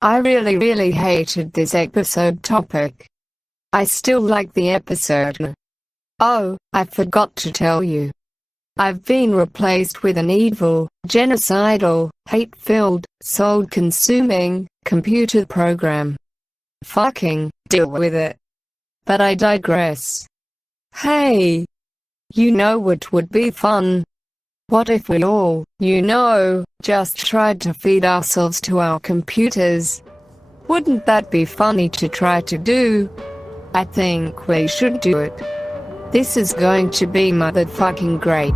I really hated this episode topic. I still like the episode. Oh, I forgot to tell you. I've been replaced with an evil, genocidal, hate-filled, soul-consuming, computer program. Fucking deal with it. But I digress. Hey! You know what would be fun? What if we all, just tried to feed ourselves to our computers? Wouldn't that be funny to try to do? I think we should do it. This is going to be motherfucking great.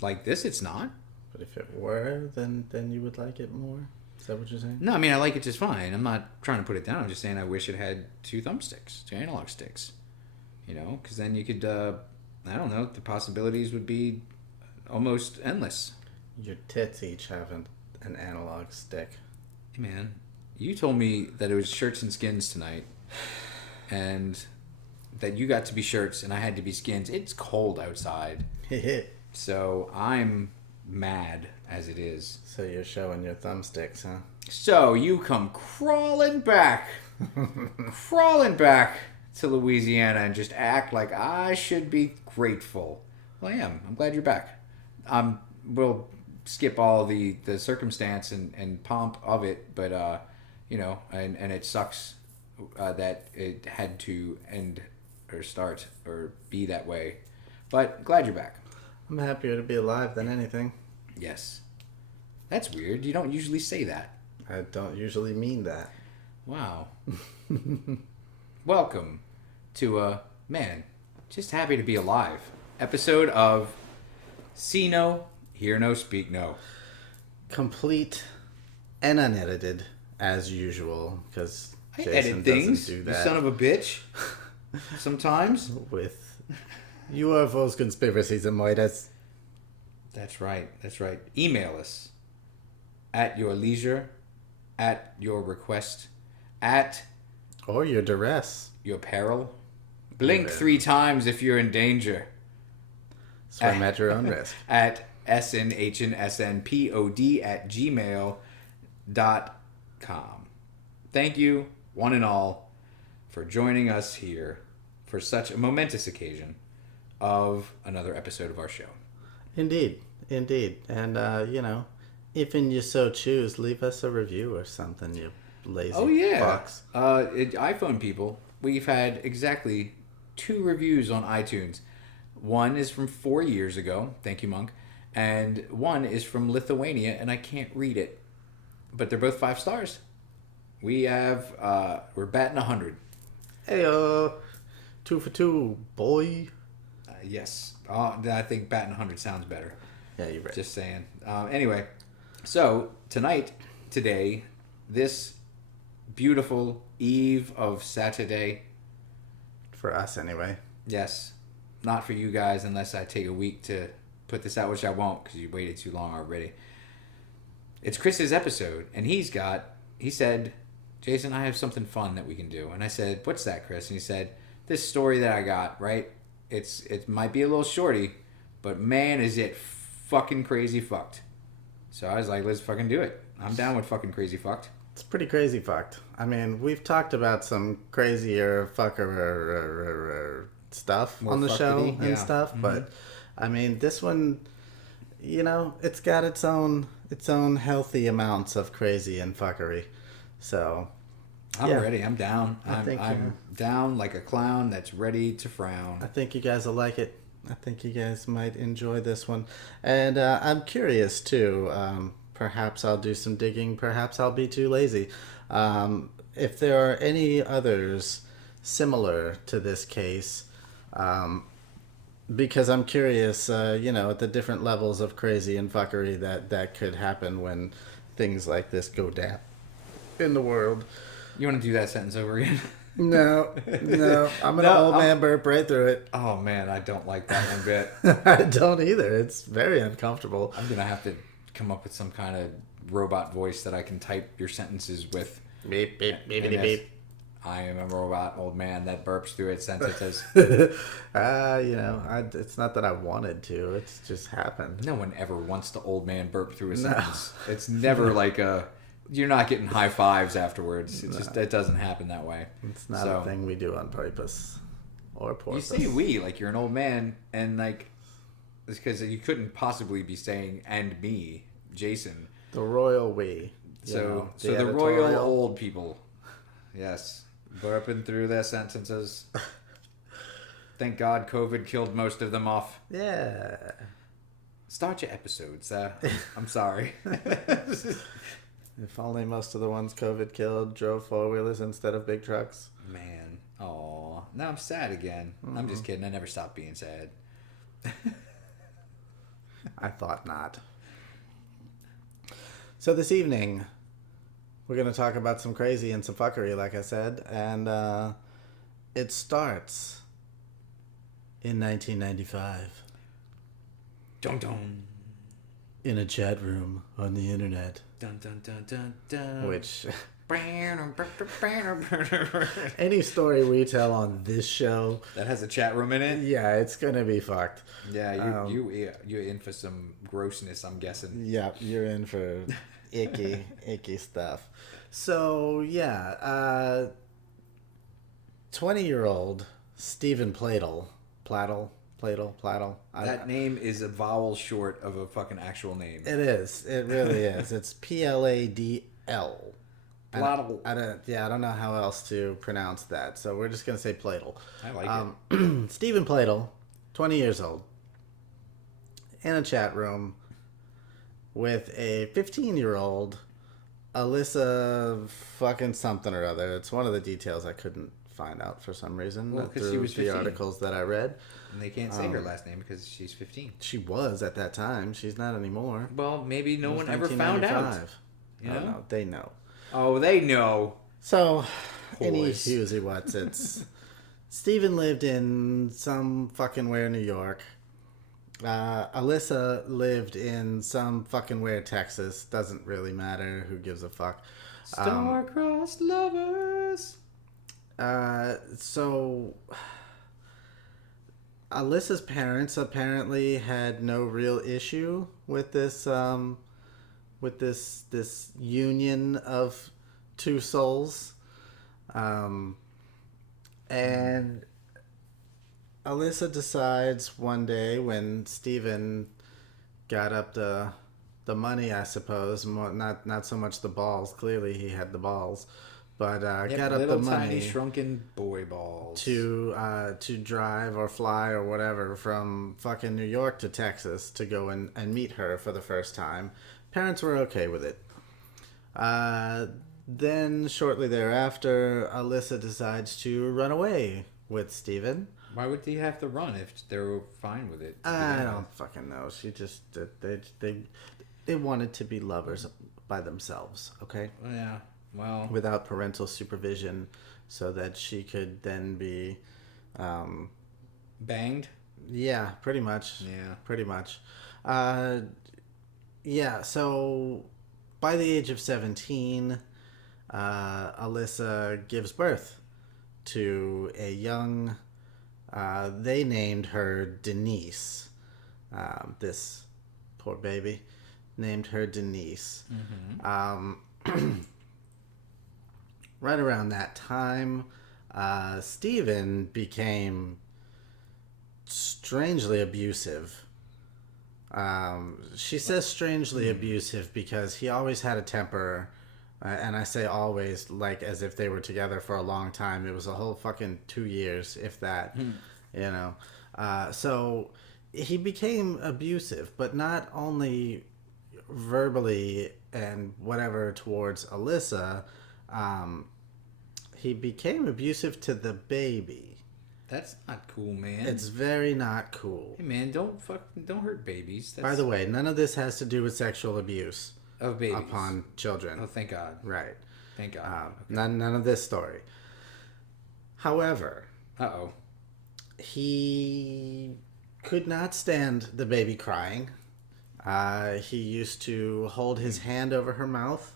Like this, it's not. But if it were, then you would like it more? Is that what you're saying? No, I mean, I like it just fine. I'm not trying to put it down. I'm just saying I wish it had two thumbsticks, two analog sticks. Because then you could, I don't know, the possibilities would be almost endless. Your tits each have an analog stick. Hey, man, you told me that it was shirts and skins tonight. And that you got to be shirts and I had to be skins. It's cold outside. So I'm mad as it is. So you're showing your thumbsticks, huh? So you come crawling back to Louisiana and just act like I should be grateful. Well, I am. I'm glad you're back. We'll skip all the circumstance and pomp of it, but and it sucks that it had to end or start or be that way. But glad you're back. I'm happier to be alive than anything. Yes. That's weird. You don't usually say that. I don't usually mean that. Wow. Welcome to man, just happy to be alive. Episode of See No, Hear No, Speak No. Complete and unedited as usual, because I Jason edit things, doesn't do that. you son of a bitch. Sometimes. With UFOs, conspiracies, and murders. That's right. Email us at your leisure, at your request, at or your duress, your peril. Blink 3 times if you're in danger. Swim at your own risk. At snhnsnpod@gmail.com. Thank you, one and all, for joining us here for such a momentous occasion of another episode of our show. Indeed. And, if you so choose, leave us a review or something, you lazy fucks. iPhone people, we've had exactly 2 reviews on iTunes. One is from 4 years ago. Thank you, Monk. And one is from Lithuania, and I can't read it. But they're both 5 stars. We're batting 100. Hey, 2 for 2, boy. Yes. I think batting 100 sounds better. Yeah, you're right. Just saying. Anyway, so today, this beautiful eve of Saturday. For us, anyway. Yes. Not for you guys unless I take a week to put this out, which I won't because you waited too long already. It's Chris's episode, and he said, Jason, I have something fun that we can do. And I said, what's that, Chris? And he said, this story that I got, right? It might be a little shorty, but man, is it fucking crazy fucked. So I was like, let's fucking do it. I'm down with fucking crazy fucked. It's pretty crazy fucked. I mean, we've talked about some crazier fucker stuff More on the show and stuff, mm-hmm. But I mean, this one, it's got its own healthy amounts of crazy and fuckery. So I'm ready. I'm down. I'm down like a clown that's ready to frown. I think you guys will like it. I think you guys might enjoy this one. And I'm curious, too. Perhaps I'll do some digging. Perhaps I'll be too lazy. If there are any others similar to this case, because I'm curious, at the different levels of crazy and fuckery that could happen when things like this go down in the world. You want to do that sentence over again? No. I'm an old man burp right through it. Oh man, I don't like that one bit. I don't either. It's very uncomfortable. I'm gonna have to come up with some kind of robot voice that I can type your sentences with. Beep, beep, beep, And beep. I am a robot old man that burps through its sentences. It's not that I wanted to. It's just happened. No one ever wants to old man burp through a sentence. It's never like you're not getting high fives afterwards. It doesn't happen that way. It's not a thing we do on purpose or porpoise. You say we like you're an old man, and like it's because you couldn't possibly be saying and me, Jason. The royal we. So the royal old people, yes, burping through their sentences. Thank God COVID killed most of them off. Yeah. Start your episodes. I'm sorry. If only most of the ones COVID killed drove four-wheelers instead of big trucks. Man, oh, now I'm sad again. I'm just kidding. I never stopped being sad. I thought not. So this evening, we're going to talk about some crazy and some fuckery, like I said, and it starts in 1995 Dun dun. in a chat room on the internet, Dun dun dun dun dun. which any story we tell on this show, that has a chat room in it. yeah, it's going to be fucked. Yeah, you're in for some grossness, I'm guessing. Yeah, you're in for icky stuff. So, yeah, 20-year-old Stephen Plattel. That name is a vowel short of a fucking actual name. It is. It really is. It's Pladl. Plattel. I don't know how else to pronounce that, so we're just gonna say Plattel. I like it. Stephen Plattel, 20 years old, in a chat room with a 15-year-old Alyssa fucking something or other. It's one of the details I couldn't find out for some reason Well, 'cause she through was the 15. articles that I read. And they can't say her last name because she's 15. She was at that time. She's not anymore. Well, maybe no It was one ever found out. 1995. You Oh, know? no, they know. Oh, they know. So, any Boys. Hughesy what's it's. Stephen lived in some fucking where New York. Alyssa lived in some fucking where Texas. Doesn't really matter. Who gives a fuck? Star-crossed lovers. So Alyssa's parents apparently had no real issue with this this union of two souls, and Alyssa decides one day when Stephen got up the money, I suppose, not so much the balls. Clearly, he had the balls. But got up the little money tiny shrunken boy balls. to drive or fly or whatever from fucking New York to Texas to go and meet her for the first time. Parents were okay with it. Then shortly thereafter, Alyssa decides to run away with Stephen. Why would he have to run if they were fine with it? I don't fucking know. She just they wanted to be lovers by themselves. Okay. Yeah. Well, Without parental supervision, so that she could then be, banged. yeah, pretty much. Yeah. Pretty much. Yeah, so by the age of 17, Alyssa gives birth to a young, they named her Denise. This poor baby named her Denise. Right around that time, Stephen became strangely abusive. She says strangely abusive because he always had a temper, and I say always like as if they were together for a long time. It was a whole fucking 2 years, if that, you know. So he became abusive, but not only verbally and whatever towards Alyssa, um, he became abusive to the baby. That's not cool, man. It's very not cool. Hey, man, don't hurt babies. By the way, none of this has to do with sexual abuse of babies upon children. Oh, thank God. Right. Thank God. Okay. None of this story. However, he could not stand the baby crying. He used to hold his hand over her mouth.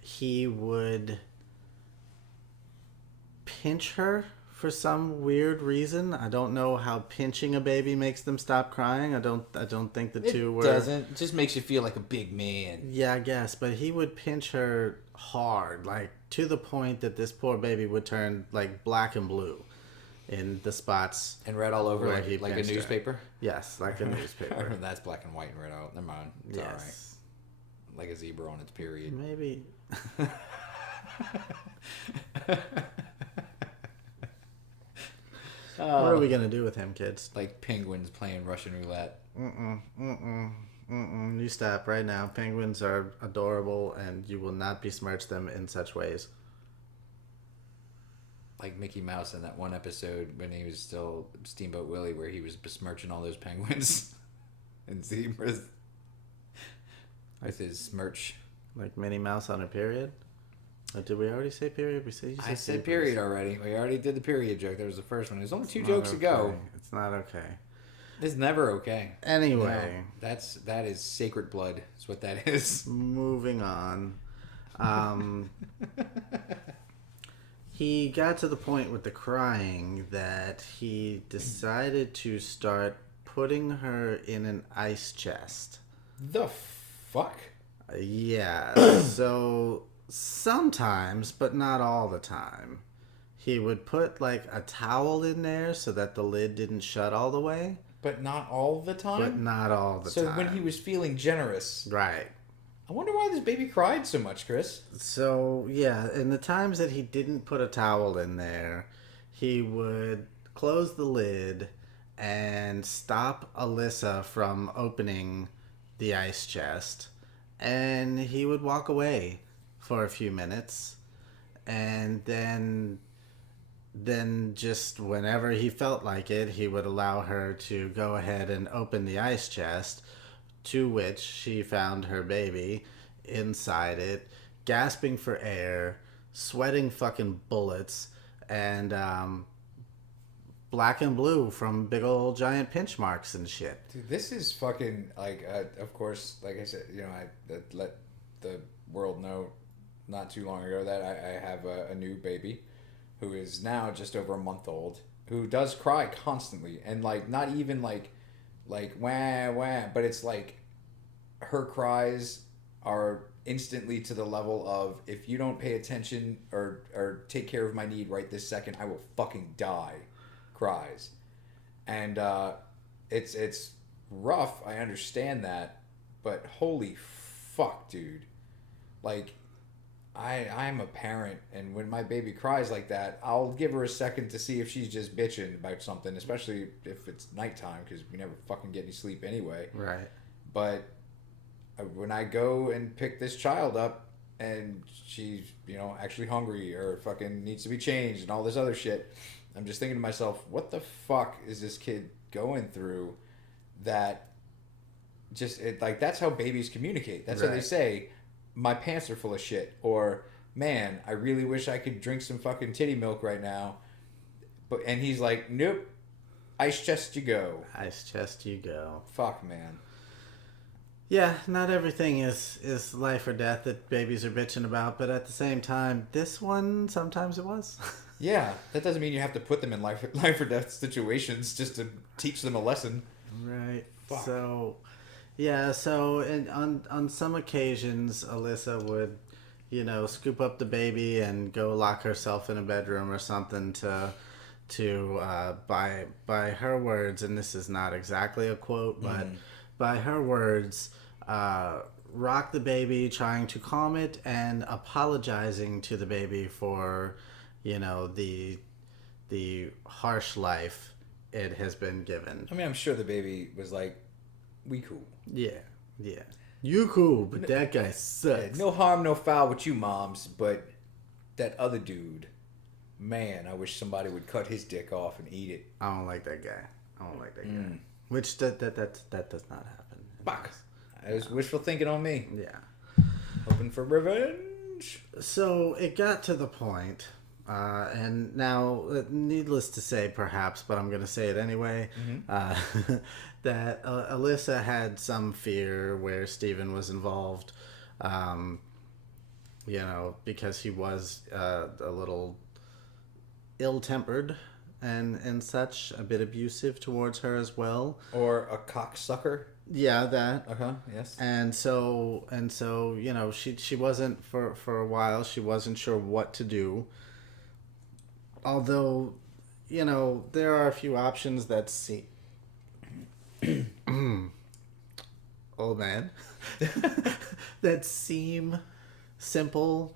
He would pinch her for some weird reason. I don't know how pinching a baby makes them stop crying. I don't think the two were. It doesn't. It just makes you feel like a big man. Yeah, I guess. But he would pinch her hard, like to the point that this poor baby would turn like black and blue in the spots. And red all over, like a pinched her. newspaper? Yes, like a newspaper. That's black and white and red out. Never mind. It's all right. Like a zebra on its period. Maybe. What are we gonna do with him, kids? Like penguins playing Russian roulette. You stop right now. Penguins are adorable, and you will not besmirch them in such ways. Like Mickey Mouse in that one episode when he was still Steamboat Willie, where he was besmirching all those penguins and zebras with his smirch. Like Minnie Mouse on a period? Or did we already say period? I said period already. We already did the period joke. That was the first one. There's only two It's jokes not to go. okay. It's not okay. It's never okay. Anyway. No, that is sacred blood. That's what that is. Moving on. He got to the point with the crying that he decided to start putting her in an ice chest. The fuck? Yeah. So sometimes, but not all the time, he would put like a towel in there so that the lid didn't shut all the way. But not all the time? But not all the time. So when he was feeling generous. Right. I wonder why this baby cried so much, Chris. So, yeah, in the times that he didn't put a towel in there, he would close the lid and stop Alyssa from opening the ice chest. And he would walk away for a few minutes. And then just whenever he felt like it, he would allow her to go ahead and open the ice chest, to which she found her baby inside it, gasping for air, sweating fucking bullets, and black and blue from big old giant pinch marks and shit. Dude, this is fucking, like, of course, like I said, I let the world know not too long ago that I have a new baby who is now just over a month old, who does cry constantly, and, like, not even, like wah, wah, but it's, like, her cries are instantly to the level of, if you don't pay attention or take care of my need right this second, I will fucking die cries. And it's rough, I understand that, but holy fuck, dude. Like, I'm a parent, and when my baby cries like that, I'll give her a second to see if she's just bitching about something, especially if it's nighttime, because we never fucking get any sleep anyway. Right. But when I go and pick this child up and she's, actually hungry or fucking needs to be changed and all this other shit, I'm just thinking to myself, what the fuck is this kid going through that just, that's how babies communicate. That's how they say, my pants are full of shit, or, man, I really wish I could drink some fucking titty milk right now. And he's like, nope, ice chest you go. Ice chest you go. Fuck, man. Yeah, not everything is life or death that babies are bitching about, but at the same time, this one, sometimes it was. Yeah, that doesn't mean you have to put them in life or death situations just to teach them a lesson. Right. Fuck. So, yeah, on some occasions, Alyssa would, scoop up the baby and go lock herself in a bedroom or something to by her words, and this is not exactly a quote, but by her words, rock the baby, trying to calm it and apologizing to the baby for, the the harsh life it has been given. I mean, I'm sure the baby was like, we cool. Yeah, yeah. You cool, but that guy sucks. No harm, no foul with you, moms, but that other dude, man, I wish somebody would cut his dick off and eat it. I don't like that guy. I don't like that guy. Which that does not happen. Fuck. It was wishful thinking on me. Yeah. Hoping for revenge. So it got to the point, and now, needless to say, perhaps, but I'm going to say it anyway, that Alyssa had some fear where Steven was involved, because he was a little ill-tempered and such, a bit abusive towards her as well. Or a cocksucker. Yeah, that. Yes. And so, she wasn't for a while. She wasn't sure what to do. Although, there are a few options that seem old man that seem simple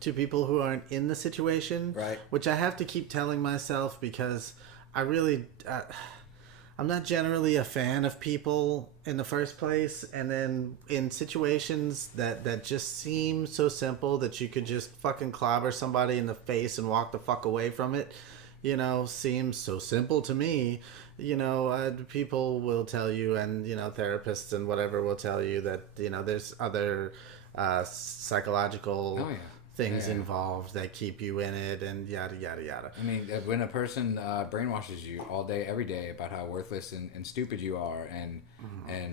to people who aren't in the situation. Right. Which I have to keep telling myself because I really. I'm not generally a fan of people in the first place, and then in situations that just seem so simple that you could just fucking clobber somebody in the face and walk the fuck away from it, seems so simple to me. People will tell you, and therapists and whatever will tell you that there's other psychological things involved that keep you in it, and yada yada yada. I mean, when a person brainwashes you all day, every day about how worthless and stupid you are, and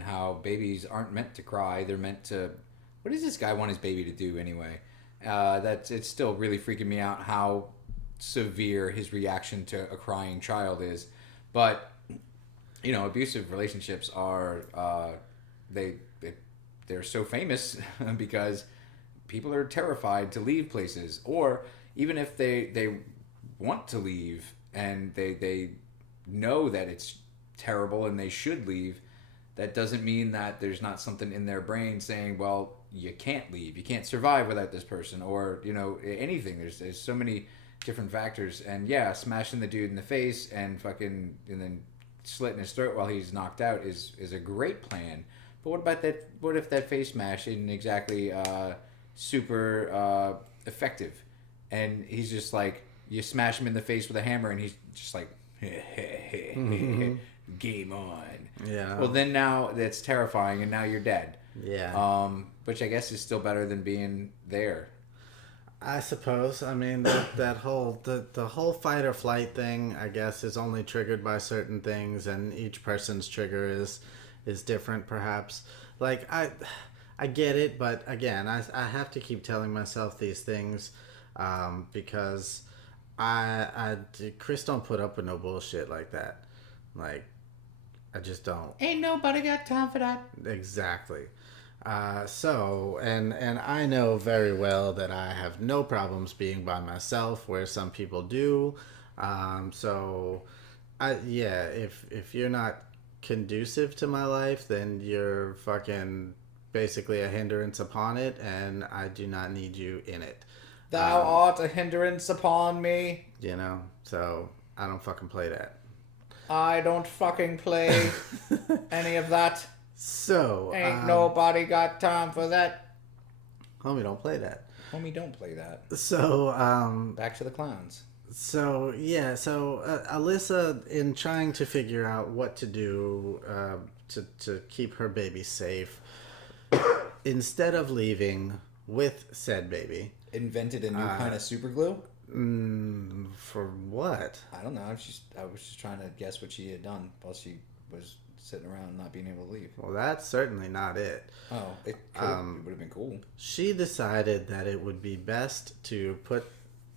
how babies aren't meant to cry, they're meant to. What does this guy want his baby to do anyway? It's still really freaking me out how severe his reaction to a crying child is. But abusive relationships are they're so famous because people are terrified to leave places, or even if they want to leave and they know that it's terrible and they should leave, that doesn't mean that there's not something in their brain saying, well, you can't leave, you can't survive without this person, or anything. There's so many different factors, and smashing the dude in the face and then slitting his throat while he's knocked out is a great plan. But what about that? What if that face smash isn't exactly super effective, and he's just like, you smash him in the face with a hammer and he's just like game on. Yeah. Well, then now that's terrifying, and now you're dead. Yeah. Which I guess is still better than being there. I suppose. I mean, that whole the whole fight or flight thing, I guess, is only triggered by certain things, and each person's trigger is different, perhaps. Like I get it, but again, I have to keep telling myself these things because Chris don't put up with no bullshit like that. Like, I just don't. Ain't nobody got time for that. Exactly. So, and I know very well that I have no problems being by myself, where some people do. If you're not conducive to my life, then you're fucking basically a hindrance upon it, and I do not need you in it. Thou art a hindrance upon me. So I don't fucking play that. I don't fucking play any of that. So ain't nobody got time for that. Homie, don't play that. Homie, don't play that. So back to the clowns. So Alyssa, in trying to figure out what to do to keep her baby safe, instead of leaving with said baby, invented a new kind of super glue. For what? I don't know. I was just trying to guess what she had done while she was sitting around not being able to leave. Well, that's certainly not it. Oh, it would have been cool. She decided that it would be best to put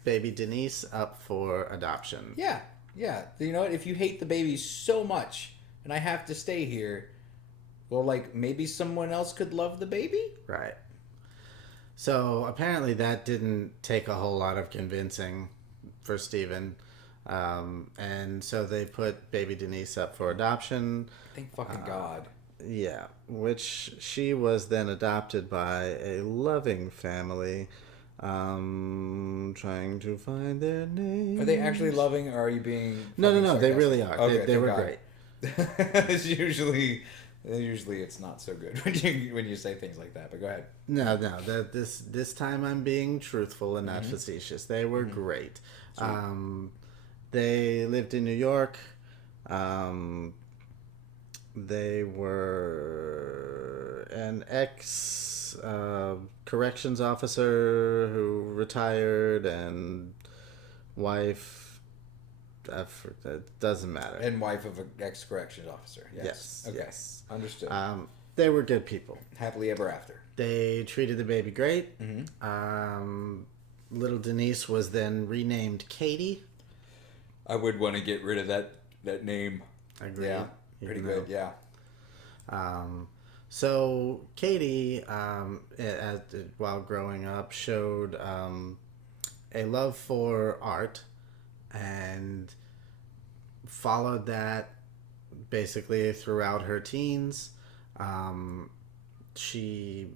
baby Denise up for adoption. Yeah. You know what? If you hate the baby so much and I have to stay here, well, like, maybe someone else could love the baby? Right. So apparently that didn't take a whole lot of convincing for Steven. And so they put baby Denise up for adoption. Thank fucking God. Yeah, which she was then adopted by a loving family Trying to find their names. Are they actually loving, or are you being? No, fucking they sarcastic? really are. Okay, They were thank great. God. It's usually it's not so good when you say things like that. But go ahead. No. This time I'm being truthful and not facetious. They were great. They lived in New York. They were an ex corrections officer who retired, and wife. It doesn't matter. And wife of an ex-corrections officer. Yes. Okay. Yes. Understood. They were good people. Happily ever after. They treated the baby great. Mm-hmm. Little Denise was then renamed Katie. I would want to get rid of that name. Agreed. Yeah. Pretty good. Yeah. So Katie, while growing up, showed a love for art and followed that basically throughout her teens. She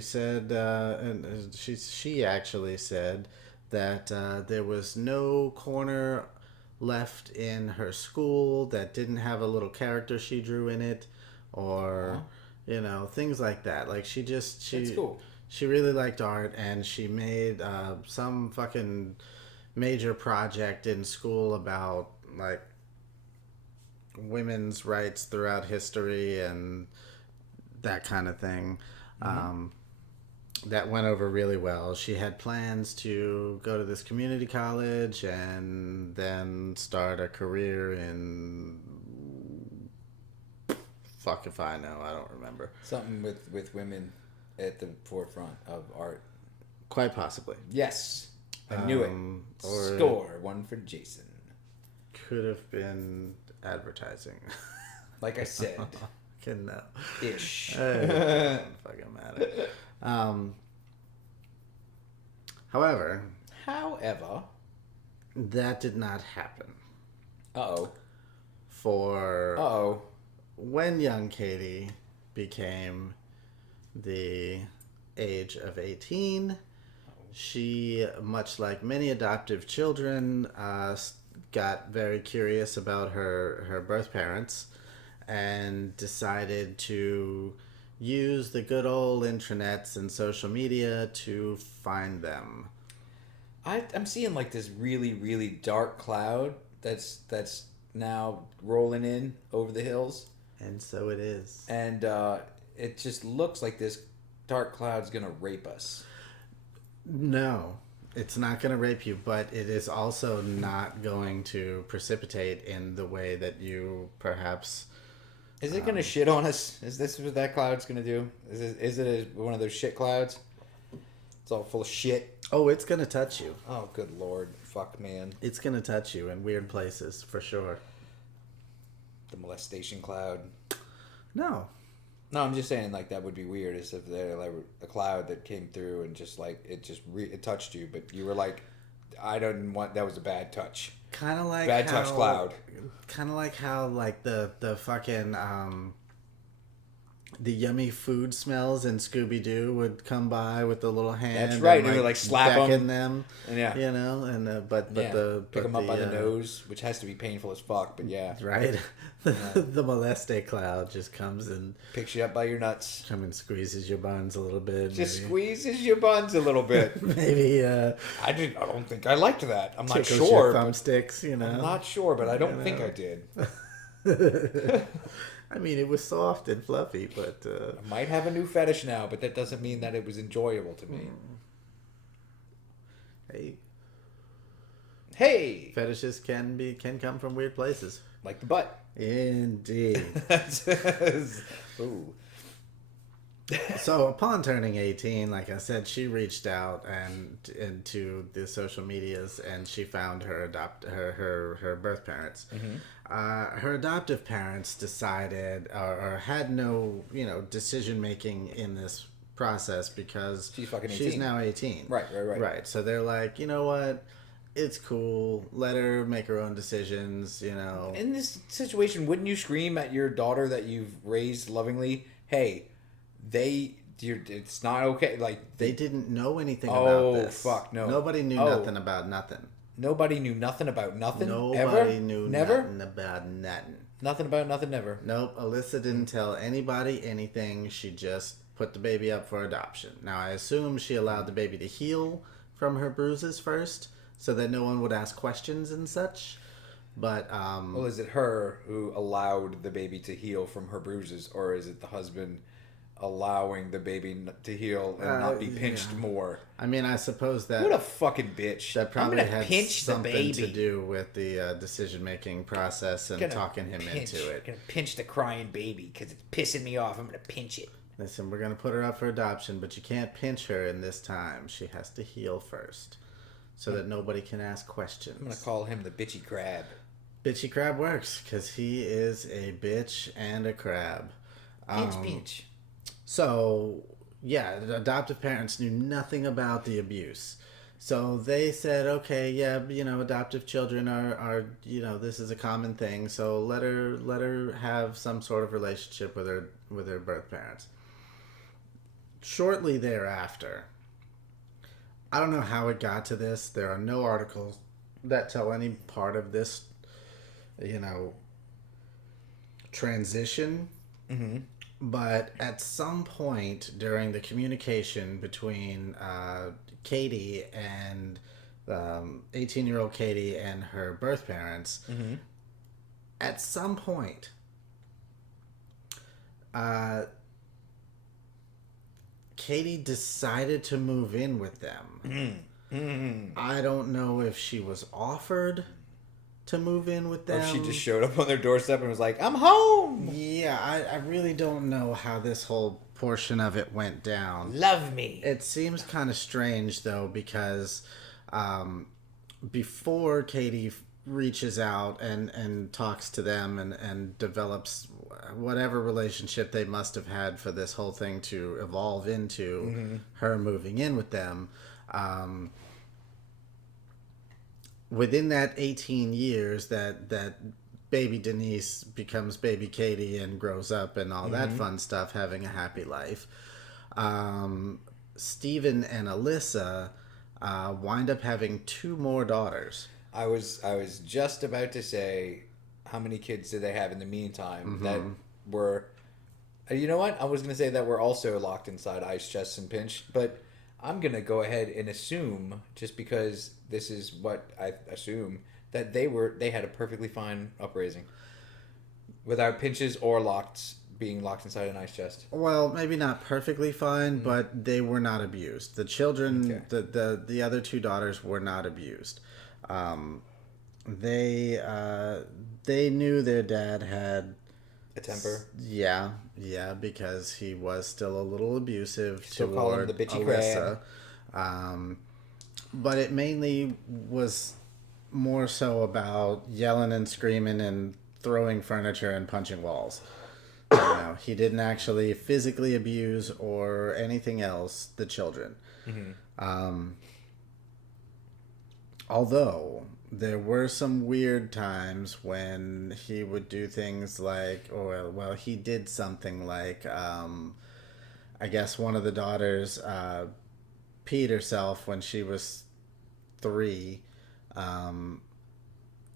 said, and she actually said that there was no corner left in her school that didn't have a little character she drew in it, or things like that. Like That's cool. She really liked art, and she made some fucking major project in school about like women's rights throughout history and that kind of thing. That went over really well. She had plans to go to this community college and then start a career in... Fuck if I know. I don't remember. Something with women at the forefront of art. Quite possibly. Yes. I knew it. Or Score. One for Jason. could have been advertising. Like I said. Can know. Ish. Doesn't fucking matter. However, that did not happen. Uh-oh. For Uh-oh. when young Katie became the age of 18, she, much like many adoptive children, got very curious about her birth parents and decided to use the good old intranets and social media to find them. I'm seeing like this really, really dark cloud that's now rolling in over the hills. And so it is. And it just looks like this dark cloud's gonna rape us. No, it's not going to rape you, but it is also not going to precipitate in the way that you perhaps... Is it gonna shit on us? Is this what that cloud's gonna do? Is it one of those shit clouds? It's all full of shit. Oh, it's going to touch you. Oh, good lord. Fuck, man. It's going to touch you in weird places, for sure. The molestation cloud. No. No, I'm just saying, like, that would be weird, as if there like a cloud that came through and just like it touched you, but you were like, I don't want, that was a bad touch. Kind of like Bad touch cloud. Kind of like how like the fucking the yummy food smells in Scooby-Doo would come by with the little hand. That's right, and you would, like, slap beckon them. And yeah. You know, and but Yeah. the Pick them up by the uh, nose, which has to be painful as fuck, but yeah. right? The moleste cloud just comes and Picks you up by your nuts. squeezes your buns a little bit. Just maybe. squeezes your buns a little bit. Maybe I don't think I liked that. I'm not tickles sure. your thumbsticks, you know. I'm not sure, but I don't think I did. I mean, it was soft and fluffy, but I might have a new fetish now, but that doesn't mean that it was enjoyable to me. Hey, fetishes can come from weird places. like the butt. Indeed. Ooh. So upon turning 18, like I said, she reached out and into the social medias, and she found her her birth parents. Mm-hmm. Her adoptive parents decided or had no decision making in this process because She's fucking 18. she's now 18. Right. So they're like, you know what? It's cool. Let her make her own decisions. In this situation, wouldn't you scream at your daughter that you've raised lovingly, hey, they it's not okay. Like, They didn't know anything Oh, about this. fuck, no. Nobody knew Oh. nothing about nothing. nobody knew nothing about nothing. Nobody ever? knew Never. nothing about nothing. Nothing about nothing. Never. Nope, Alyssa didn't tell anybody anything. She just put the baby up for adoption. Now, I assume she allowed the baby to heal from her bruises first so that no one would ask questions and such. But, Well, is it her who allowed the baby to heal from her bruises, or is it the husband allowing the baby to heal and not be pinched yeah. more? I mean, I suppose that What a fucking bitch! that probably I'm gonna had pinch the something baby. to do with the decision-making process and talking him into it. Gonna pinch the crying baby because it's pissing me off. I'm gonna pinch it. Listen, we're going to put her up for adoption, but you can't pinch her in this time. She has to heal first so that nobody can ask questions. I'm gonna call him the bitchy crab. Bitchy crab works because he is a bitch and a crab. Pinch. So, yeah, the adoptive parents knew nothing about the abuse. So they said, okay, yeah, adoptive children are this is a common thing. So let her have some sort of relationship with her birth parents. Shortly thereafter, I don't know how it got to this. There are no articles that tell any part of this, transition. Mm-hmm. But at some point during the communication between Katie and 18-year-old Katie and her birth parents, at some point, Katie decided to move in with them. I don't know if she was offered to move in with them. Or she just showed up on their doorstep and was like, "I'm home. Yeah, I really don't know how this whole portion of it went down. Love me." It seems kind of strange, though, because before Katie reaches out and talks to them and develops whatever relationship they must have had for this whole thing to evolve into her moving in with them, within that 18 years that baby Denise becomes baby Katie and grows up and all that fun stuff, having a happy life, Stephen and Alyssa wind up having 2 more daughters. I was just about to say, how many kids did they have in the meantime that were, you know what? I was going to say that were also locked inside ice chests and pinched, but I'm going to go ahead and assume, just because this is what I assume, that they had a perfectly fine upraising without pinches or being locked inside an ice chest. Well, maybe not perfectly fine, but they were not abused. The children, the other 2 daughters were not abused. They knew their dad had A temper. Yeah, because he was still a little abusive Still toward call him the bitchy Alyssa. But it mainly was more so about yelling and screaming and throwing furniture and punching walls. He didn't actually physically abuse or anything else the children. Although there were some weird times when he would do things like, he did something like, I guess one of the daughters peed herself when she was 3,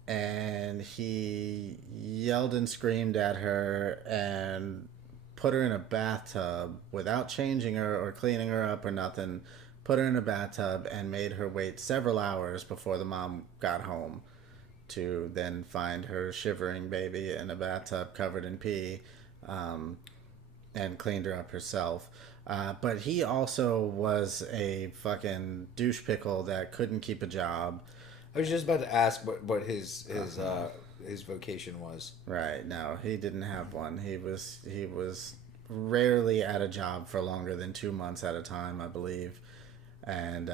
and he yelled and screamed at her and put her in a bathtub without changing her or cleaning her up or nothing. Put her in a bathtub and made her wait several hours before the mom got home to then find her shivering baby in a bathtub covered in pee, and cleaned her up herself. But he also was a fucking douche pickle that couldn't keep a job. I was just about to ask what his vocation was. Right. No, he didn't have one. He was rarely at a job for longer than 2 months at a time, I believe. And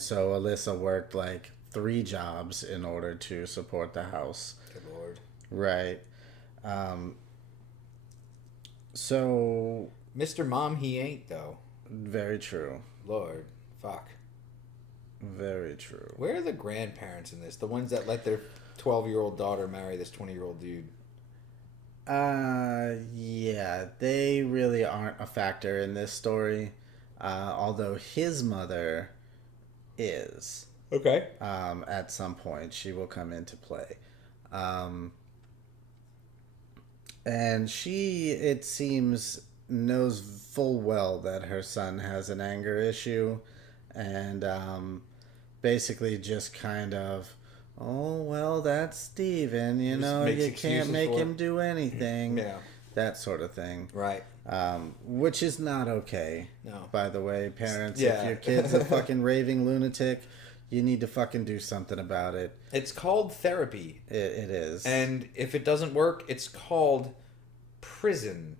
so Alyssa worked like 3 jobs in order to support the house. Good Lord. Right. So Mr. Mom, he ain't though. very true. Lord, fuck. Very true. Where are the grandparents in this? The ones that let their 12-year-old daughter marry this 20-year-old dude? Yeah, they really aren't a factor in this story. Although his mother is. Okay. At some point, she will come into play. Um, and she, it seems, knows full well that her son has an anger issue, and basically just kind of, oh, well, that's Steven, you Just know, makes you can't excuses make for him it. do anything. Yeah. That sort of thing. Right. Which is not okay. No. By the way, parents, Yeah. if your kid's a fucking raving lunatic, you need to fucking do something about it. It's called therapy. It is. And if it doesn't work, it's called prison.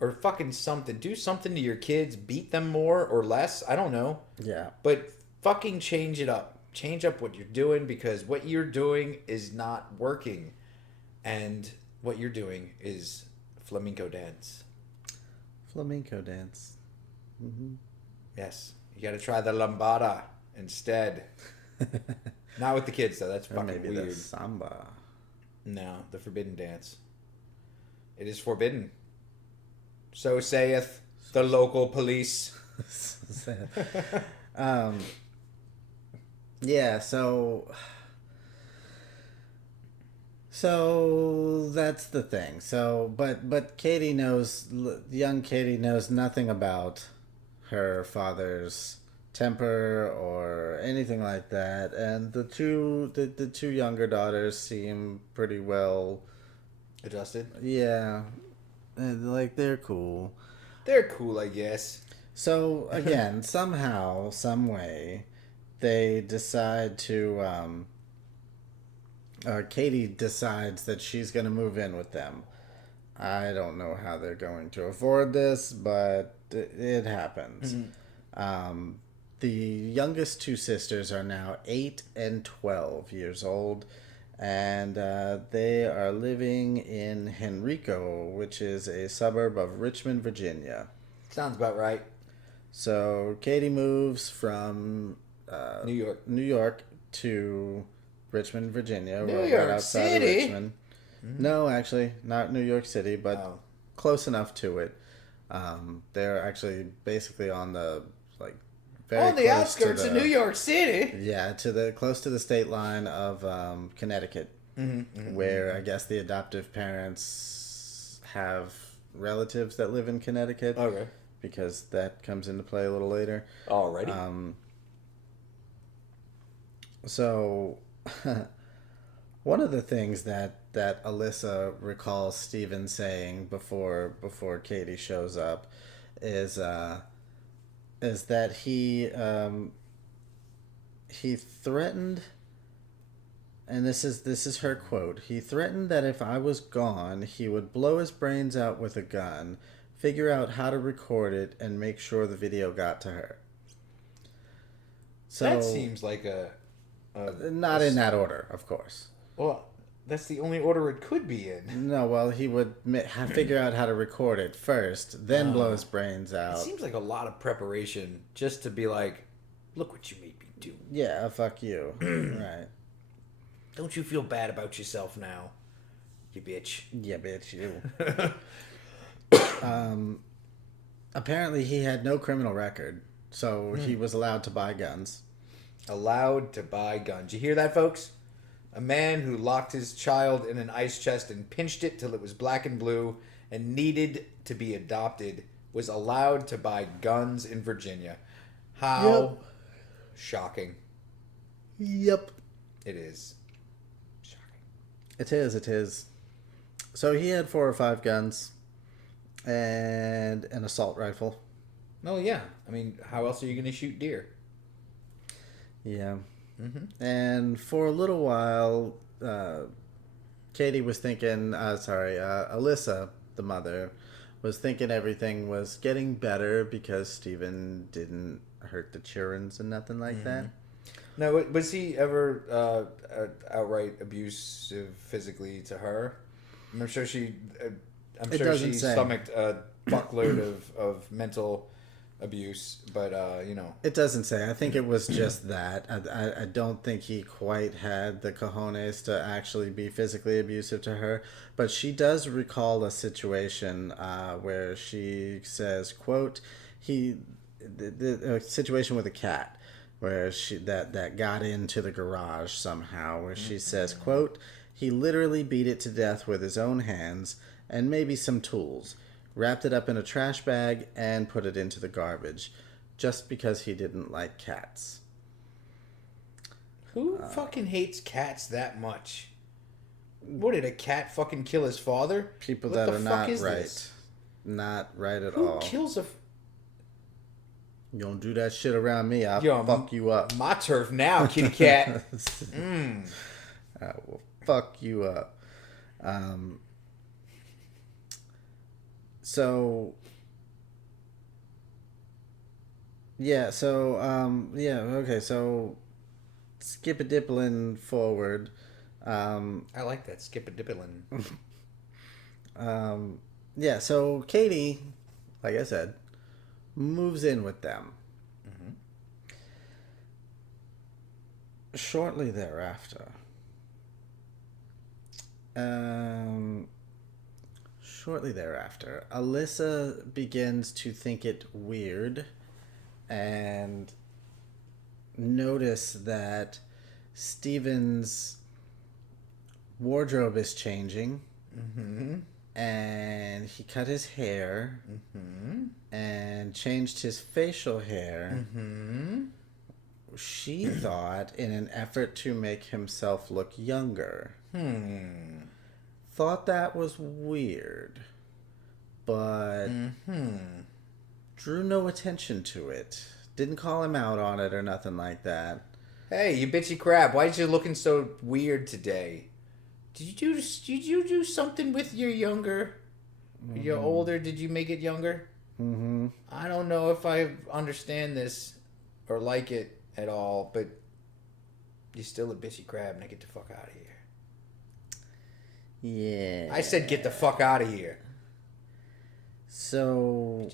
Or fucking something. Do something to your kids. Beat them more or less. I don't know. Yeah. But fucking change it up. Change up what you're doing, because what you're doing is not working. And what you're doing is flamenco dance. Flamenco dance. Mm-hmm. Yes. You got to try the lambada instead. Not with the kids, though. That's Or fucking maybe weird. the samba. No, the forbidden dance. It is forbidden. So saith the local police. Yeah, so that's the thing. So, but Katie knows, young Katie knows nothing about her father's temper or anything like that, and the two younger daughters seem pretty well. Adjusted. Yeah, like they're cool. They're cool, I guess. So again, somehow, some way, they decide to. Katie decides that she's going to move in with them. I don't know how they're going to afford this, but it happens. Mm-hmm. The youngest two sisters are now 8 and 12 years old, and they are living in Henrico, which is a suburb of Richmond, Virginia. Sounds about right. So Katie moves from New York. to Richmond, Virginia. New right York outside of City? Richmond. No, actually, not New York City, but Oh. close enough to it. They're actually basically on the very On the close outskirts to of the, New York City. Yeah, close to the state line of Connecticut, where I guess the adoptive parents have relatives that live in Connecticut. Okay. Because that comes into play a little later. Alrighty. So, one of the things that Alyssa recalls Steven saying before Katie shows up is that he threatened, and this is her quote. He threatened that if I was gone, he would blow his brains out with a gun, figure out how to record it, and make sure the video got to her. So that seems like not in that order, of course. Well, that's the only order it could be in. No, well, he would figure out how to record it first, then blow his brains It out. seems like a lot of preparation just to be like, look what you made me do. Yeah, fuck you. Right. Don't you feel bad about yourself now, you bitch? Yeah, bitch, you. Apparently, he had no criminal record, so he was allowed to buy guns. Allowed to buy guns. You hear that, folks? A man who locked his child in an ice chest and pinched it till it was black and blue and needed to be adopted was allowed to buy guns in Virginia. How shocking. Yep. It is. Shocking. It is. So he had 4 or 5 guns and an assault rifle. Oh, yeah. I mean, how else are you going to shoot deer? Yeah. And for a little while, Katie was thinking, Alyssa, the mother, was thinking everything was getting better because Steven didn't hurt the childrens and nothing like that. Now, was he ever outright abusive physically to her? I'm sure she doesn't say. stomached a fuckload of mental abuse, but you know. It doesn't say. I think it was just that. I don't think he quite had the cojones to actually be physically abusive to her. But she does recall a situation where she says, quote, a situation with a cat where that got into the garage somehow, where she says, quote, he literally beat it to death with his own hands and maybe some tools, wrapped it up in a trash bag and put it into the garbage. Just because he didn't like cats. Who fucking hates cats that much? What, did a cat fucking kill his father? People What that the are fuck not is right. this? Not right at Who all. kills a... You don't do that shit around me, I'll Yo, fuck you up. My turf now, kitty cat. I will fuck you up. So... Yeah, okay, so skip a dippling forward. I like that, skip a dippling. Yeah, so Katie, like I said, moves in with them. Shortly thereafter, Alyssa begins to think it weird and notice that Steven's wardrobe is changing. And he cut his hair and changed his facial hair. She thought in an effort to make himself look younger. Thought that was weird, but drew no attention to it. Didn't call him out on it or nothing like that. Hey, you bitchy crab, why you looking so weird today? Did you do something with your younger? You're older, did you make it younger? I don't know if I understand this or like it at all, but you're still a bitchy crab. Now get the fuck out of here. Yeah. I said get the fuck out of here. So,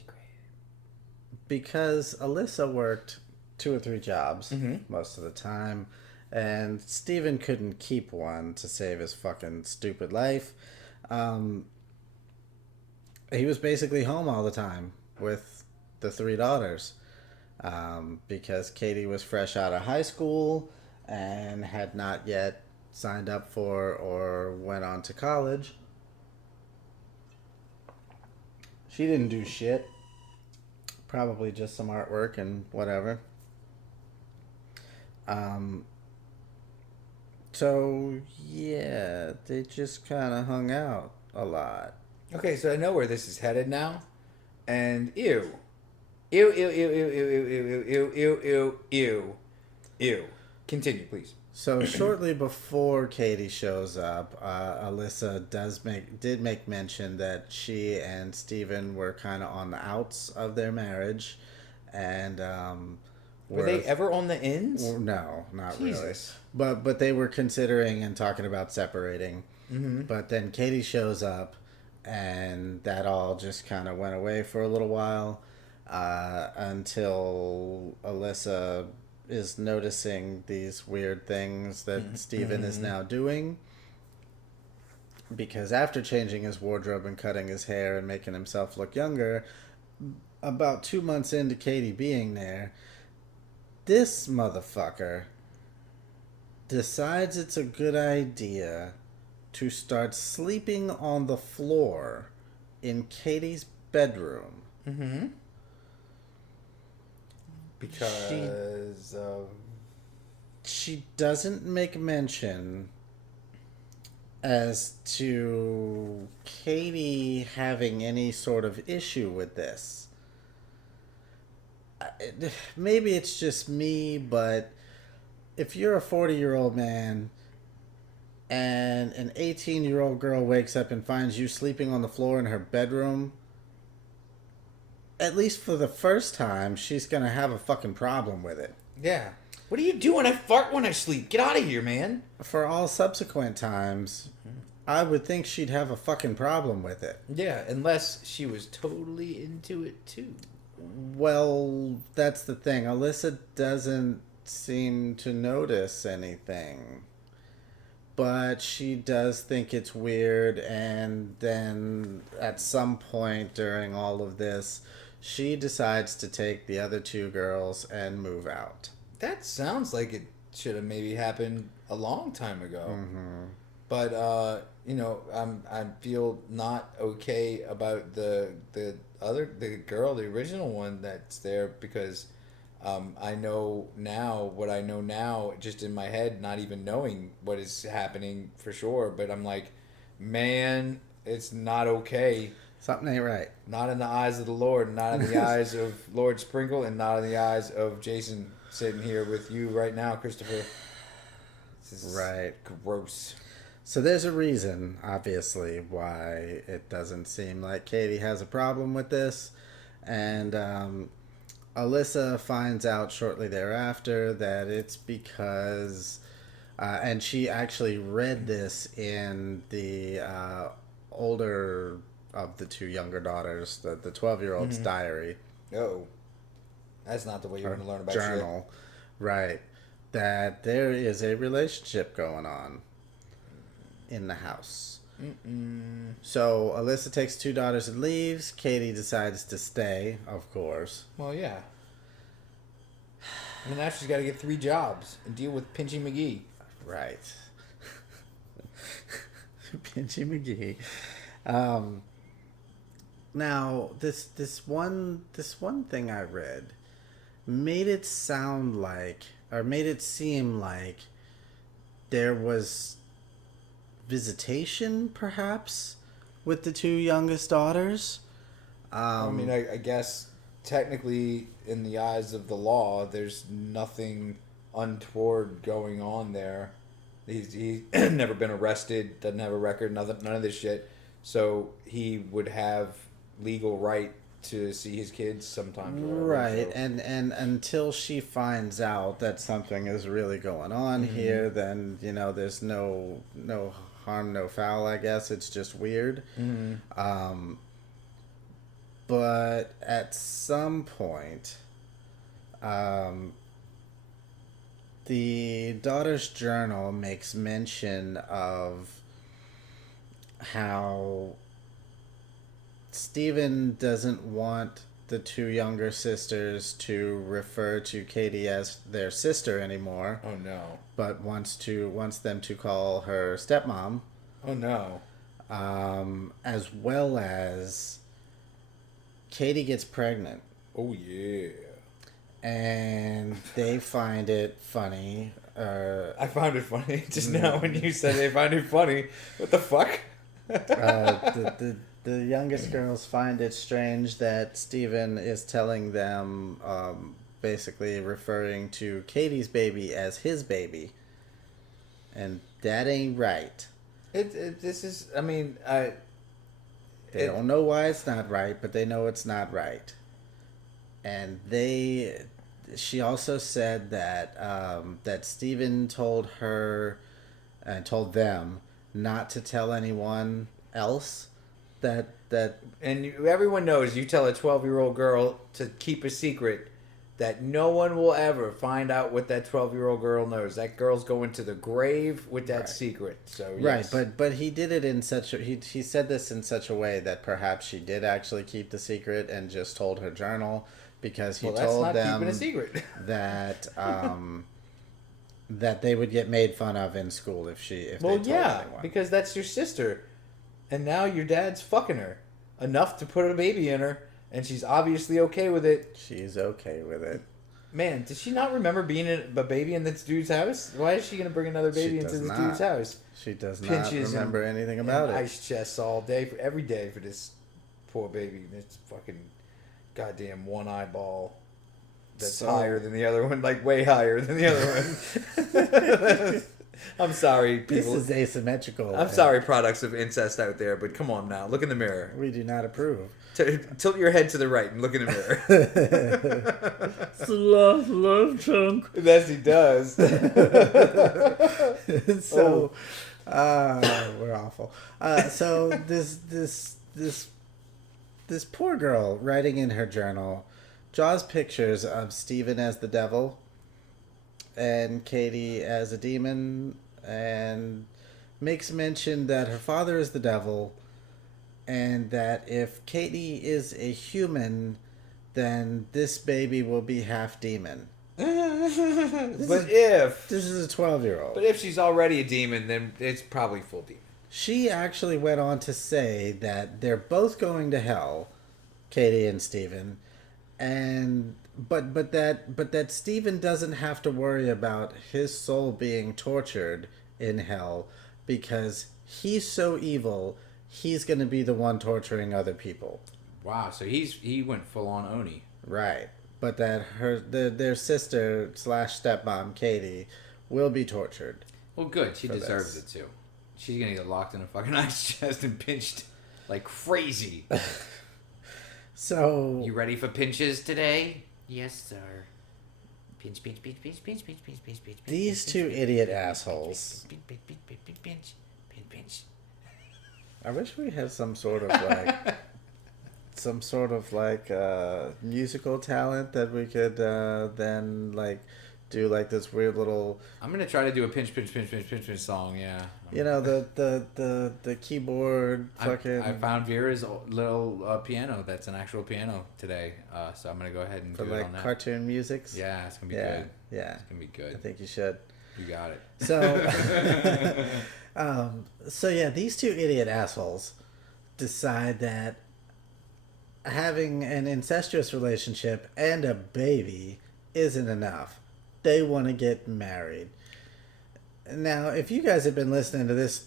because Alyssa worked 2 or 3 jobs most of the time, and Steven couldn't keep one to save his fucking stupid life, he was basically home all the time with the 3 daughters. Because Katie was fresh out of high school and had not yet signed up for or went on to college. She didn't do shit. Probably just some artwork and whatever. So, yeah, they just kind of hung out a lot. Okay, so I know where this is headed now. And ew. Ew, ew, ew, ew, ew, ew, ew, ew, ew, ew, ew, ew. Continue, please. So shortly before Katie shows up, Alyssa did make mention that she and Steven were kind of on the outs of their marriage, and were they ever on the ins? No, not Jesus. really. But they were considering and talking about separating. But then Katie shows up, and that all just kind of went away for a little while, until Alyssa is noticing these weird things that Steven is now doing. Because after changing his wardrobe and cutting his hair and making himself look younger, about 2 months into Katie being there, this motherfucker decides it's a good idea to start sleeping on the floor in Katie's bedroom. Because she doesn't make mention as to Katie having any sort of issue with this. Maybe it's just me, but if you're a 40-year-old man and an 18-year-old girl wakes up and finds you sleeping on the floor in her bedroom, at least for the first time, she's gonna have a fucking problem with it. yeah. What are you doing? I fart when I sleep. Get out of here, man. For all subsequent times, I would think she'd have a fucking problem with it. Yeah, unless she was totally into it too. Well, that's the thing. Alyssa doesn't seem to notice anything. But she does think it's weird, and then at some point during all of this, she decides to take the other two girls and move out. That sounds like it should have maybe happened a long time ago. Mm-hmm. But I feel not okay about the girl, the original one that's there, because I know now what I know now, just in my head, not even knowing what is happening for sure. But I'm like, man, it's not okay. Something ain't right. Not in the eyes of the Lord, not in the eyes of Lord Sprinkle, and not in the eyes of Jason sitting here with you right now, Christopher. This is right. Gross. So there's a reason, obviously, why it doesn't seem like Katie has a problem with this. And Alyssa finds out shortly thereafter that it's because... and she actually read this in the older of the two younger daughters, the 12-year-old's diary. Oh. That's not the way you're going to learn about journal. Shit. Right. That there is a relationship going on in the house. Mm-mm. So Alyssa takes two daughters and leaves. Katie decides to stay, of course. Well, yeah. And now she's got to get 3 jobs and deal with Pinchy McGee. Right. Pinchy McGee. Now, this one thing I read made it sound like, or made it seem like, there was visitation, perhaps, with the two youngest daughters. I mean, I guess technically, in the eyes of the law, there's nothing untoward going on there. He's never been arrested, doesn't have a record, none of this shit. So he would have legal right to see his kids sometimes. Right, so. and until she finds out that something is really going on here, then there's no harm, no foul. I guess it's just weird. But at some point, the daughter's journal makes mention of how Stephen doesn't want the two younger sisters to refer to Katie as their sister anymore. Oh no! But wants them to call her stepmom. Oh no! As well as Katie gets pregnant. Oh yeah! And they find it funny. I found it funny just now when you said they find it funny. What the fuck? The youngest girls find it strange that Stephen is telling them, basically referring to Katie's baby as his baby, and that ain't right. This is, I mean, they don't know why it's not right, but they know it's not right. And she also said that that Stephen told her and told them not to tell anyone else that and everyone knows you tell a 12-year-old girl to keep a secret, that no one will ever find out what that 12-year-old girl knows. That girl's going to the grave with that secret. So yes. Right, but he did it in such a he said this in such a way that perhaps she did actually keep the secret and just told her journal, because he told them keeping a secret. that that they would get made fun of in school if they told anyone. Because that's your sister, and now your dad's fucking her enough to put a baby in her, and she's obviously okay with it. She's okay with it. Man, does she not remember being a baby in this dude's house? Why is she going to bring another baby into this dude's house? She does not remember anything about it. Ice chests all day, every day for this poor baby. It's fucking goddamn one eyeball that's higher than the other one, like way higher than the other one. I'm sorry, people. This is asymmetrical. I'm sorry, products of incest out there, but come on now. Look in the mirror. We do not approve. Tilt your head to the right and look in the mirror. It's a love chunk. Yes, he does. So, we're awful. So this poor girl writing in her journal draws pictures of Steven as the devil and Katie as a demon, and makes mention that her father is the devil, and that if Katie is a human, then this baby will be half demon. But if This is a 12-year-old. but if she's already a demon, then it's probably full demon. She actually went on to say that they're both going to hell, Katie and Steven, and but that Steven doesn't have to worry about his soul being tortured in hell because he's so evil, he's going to be the one torturing other people. Wow, so he went full on Oni. Right. But that their sister / stepmom Katie will be tortured. Well, good. She For deserves this. it too. She's gonna get locked in a fucking ice chest and pinched like crazy. So You ready for pinches today? Yes, sir. Pinch, pinch, pinch, pinch, pinch, pinch, pinch, pinch, pinch. these two idiot assholes. Pinch, pinch, pinch, pinch, pinch, pinch, pinch, pinch. I wish we had some sort of like musical talent that we could then like do like this weird little, I'm gonna try to do a pinch, pinch, pinch, pinch, pinch, pinch song. Yeah. the keyboard fucking. I found Vera's little piano. That's an actual piano today. So I'm gonna go ahead and for do it like on that. cartoon musics. Yeah, it's gonna be Yeah, good. yeah. It's gonna be I good. think you should. You got it. So, so yeah, these two idiot assholes decide that having an incestuous relationship and a baby isn't enough. They want to get married. Now, if you guys have been listening to this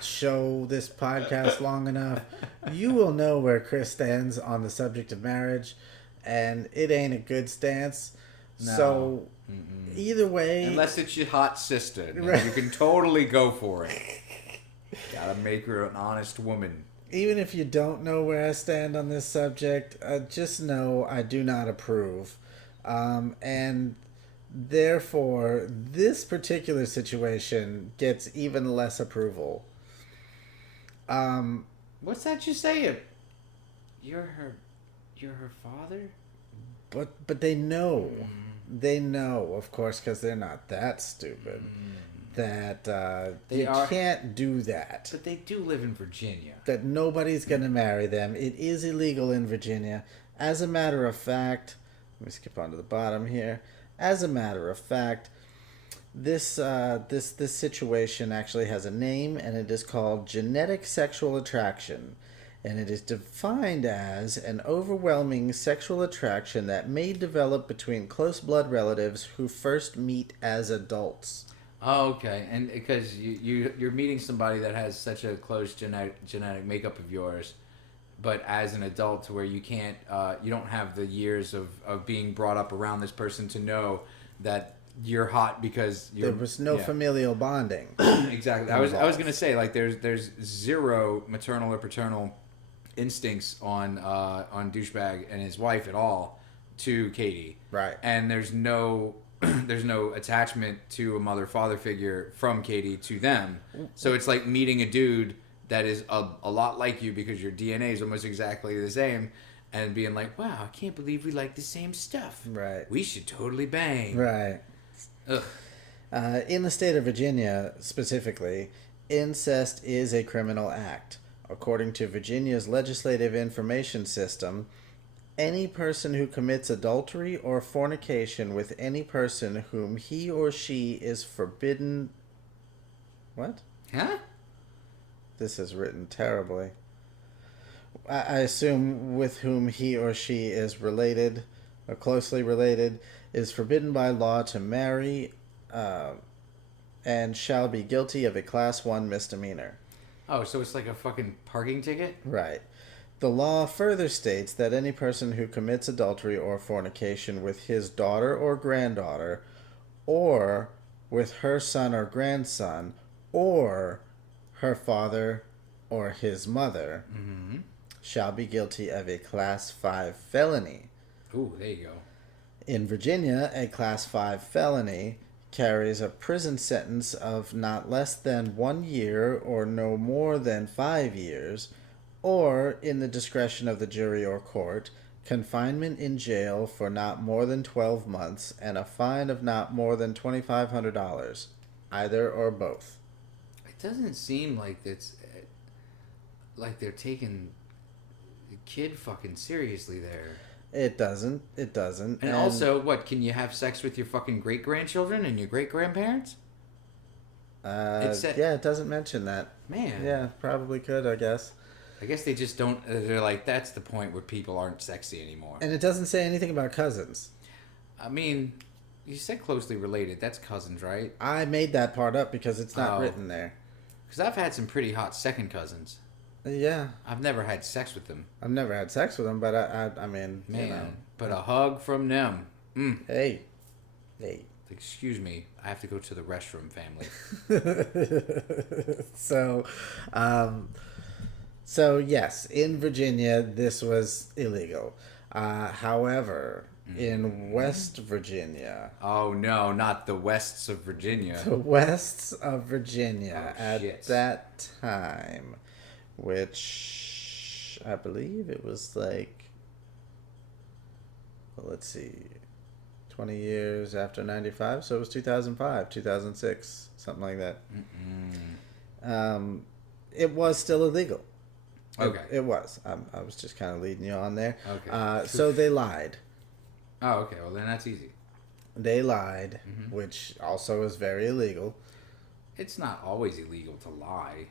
show, this podcast long enough, you will know where Chris stands on the subject of marriage, and it ain't a good stance. No. So, either way, Unless it's your hot sister, then Right. you can totally go for it. Gotta make her an honest woman. even if you don't know where I stand on this subject, just know I do not approve. And therefore, this particular situation gets even less approval. What's that you say? You're her father? But they know. They know, of course, because they're not that stupid, that They you are- can't do that. But they do live in Virginia. That nobody's going to marry them. It is illegal in Virginia. As a matter of fact, let me skip on to the bottom here. As a matter of fact, this situation actually has a name, and it is called genetic sexual attraction. And it is defined as an overwhelming sexual attraction that may develop between close blood relatives who first meet as adults. Oh, okay. And because you're meeting somebody that has such a close genetic makeup of yours, but as an adult to where you can't, you don't have the years of being brought up around this person to know that you're hot because you're, There was no yeah. familial bonding. Exactly. I was gonna say, like, there's zero maternal or paternal instincts on douchebag and his wife at all to Katie. Right. And there's no attachment to a mother father figure from Katie to them. So it's like meeting a dude that is a lot like you because your DNA is almost exactly the same, and being like, wow, I can't believe we like the same stuff. Right. We should totally bang. Right. Ugh. In the state of Virginia, specifically, incest is a criminal act. According to Virginia's legislative information system, any person who commits adultery or fornication with any person whom he or she is forbidden... What? Huh? This is written terribly. I assume with whom he or she is related, or closely related, is forbidden by law to marry, and shall be guilty of a Class 1 misdemeanor. Oh, so it's like a fucking parking ticket? Right. The law further states that any person who commits adultery or fornication with his daughter or granddaughter, or with her son or grandson, or her father or his mother, shall be guilty of a Class 5 felony. Ooh, there you go. In Virginia, a Class 5 felony carries a prison sentence of not less than 1 year or no more than 5 years, or, in the discretion of the jury or court, confinement in jail for not more than 12 months, and a fine of not more than $2,500. Either or both. It doesn't seem like it's like they're taking the kid fucking seriously there. It doesn't. And also, what, can you have sex with your fucking great grandchildren and your great grandparents? Yeah, it doesn't mention that. Man. Yeah, probably could, I guess. I guess they just don't. They're like, that's the point where people aren't sexy anymore. And it doesn't say anything about cousins. I mean, you said closely related. That's cousins, right? I made that part up because it's not Oh. written there. Because I've had some pretty hot second cousins. Yeah, I've never had sex with them. I've never had sex with them, but I mean, Man, you know. but a hug from them. Hey. Excuse me, I have to go to the restroom, family. So yes, in Virginia, this was illegal. However, in West Virginia, Oh no, not the Wests of Virginia. the Wests of Virginia Oh, at shit. that time, which I believe it was like, well, let's see, 20 years after 95, so it was 2005, 2006, something like that. It was still illegal. Okay. It was. I was just kind of leading you on there. Okay. So they lied. Oh, okay. Well, then that's easy. They lied, which also is very illegal. It's not always illegal to lie.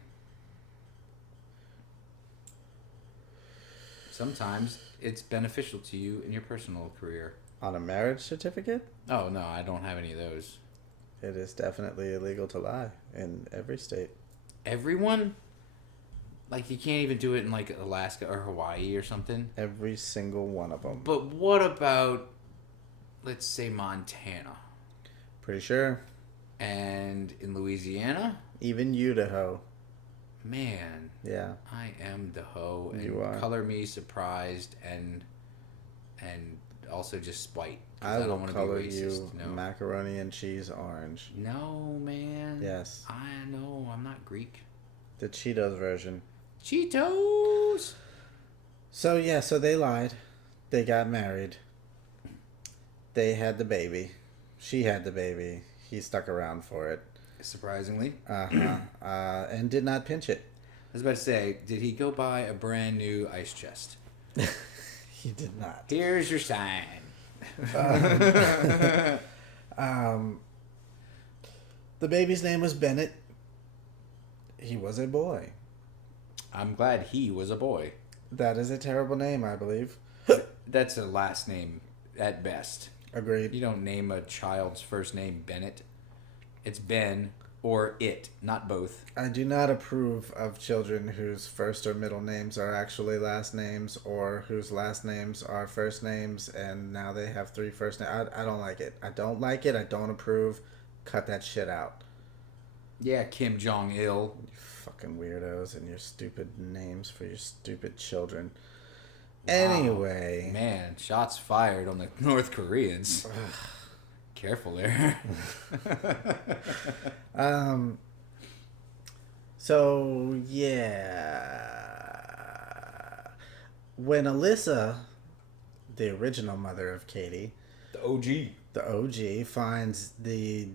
Sometimes it's beneficial to you in your personal career. On a marriage certificate, Oh, no, I don't have any of those. it is definitely illegal to lie in every state. Everyone? Like, you can't even do it in, like, Alaska or Hawaii or something? Every single one of them. But what about, let's say, Montana? Pretty sure. And in Louisiana? Even Idaho. Man, Yeah. I am the hoe. And You are. color me surprised and also just spite. 'Cause I will wanna be color racist. you No. macaroni and cheese orange. No, man. Yes. I know. I'm not Greek. The Cheetos version. Cheetos! So yeah, so they lied. They got married. They had the baby. She had the baby. He stuck around for it. Surprisingly. And did not pinch it. I was about to say, did he go buy a brand new ice chest? He did not. Here's your sign. The baby's name was Bennett. He was a boy. I'm glad he was a boy. That is a terrible name, I believe. That's a last name at best. Agreed. You don't name a child's first name Bennett. It's Ben or it, not both. I do not approve of children whose first or middle names are actually last names, or whose last names are first names, and now they have three first names. I don't like it. I don't like it. I don't approve. Cut that shit out. Yeah, Kim Jong-il. You fucking weirdos and your stupid names for your stupid children. Wow. Anyway. Man, shots fired on the North Koreans. Careful there. So yeah, when Alyssa, the original mother of Katie, The OG. the OG, finds the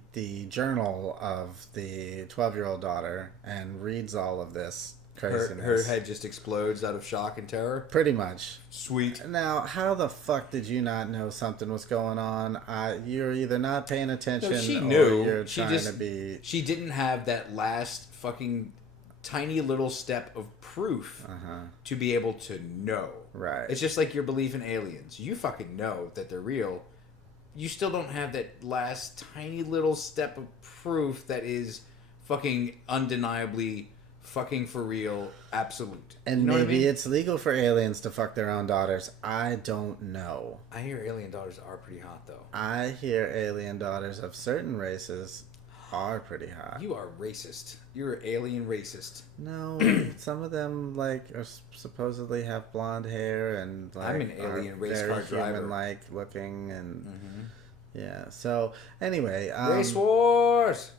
journal of the 12-year-old daughter and reads all of this craziness, Her head just explodes out of shock and terror. pretty much. Sweet. Now, how the fuck did you not know something was going on? You're either not paying attention, No, she or knew. you're She trying just- to be. She didn't have that last fucking tiny little step of proof to be able to know. Right. It's just like your belief in aliens. You fucking know that they're real. You still don't have that last tiny little step of proof that is fucking undeniably fucking for real absolute. And You know what I maybe mean? it's legal for aliens to fuck their own daughters. I don't know. I hear alien daughters are pretty hot though. I hear alien daughters of certain races are pretty hot. You are racist. You're an alien racist. No, some of them supposedly have blonde hair and like I'm an alien are race very car driver. human-like looking and yeah. So anyway, Race wars.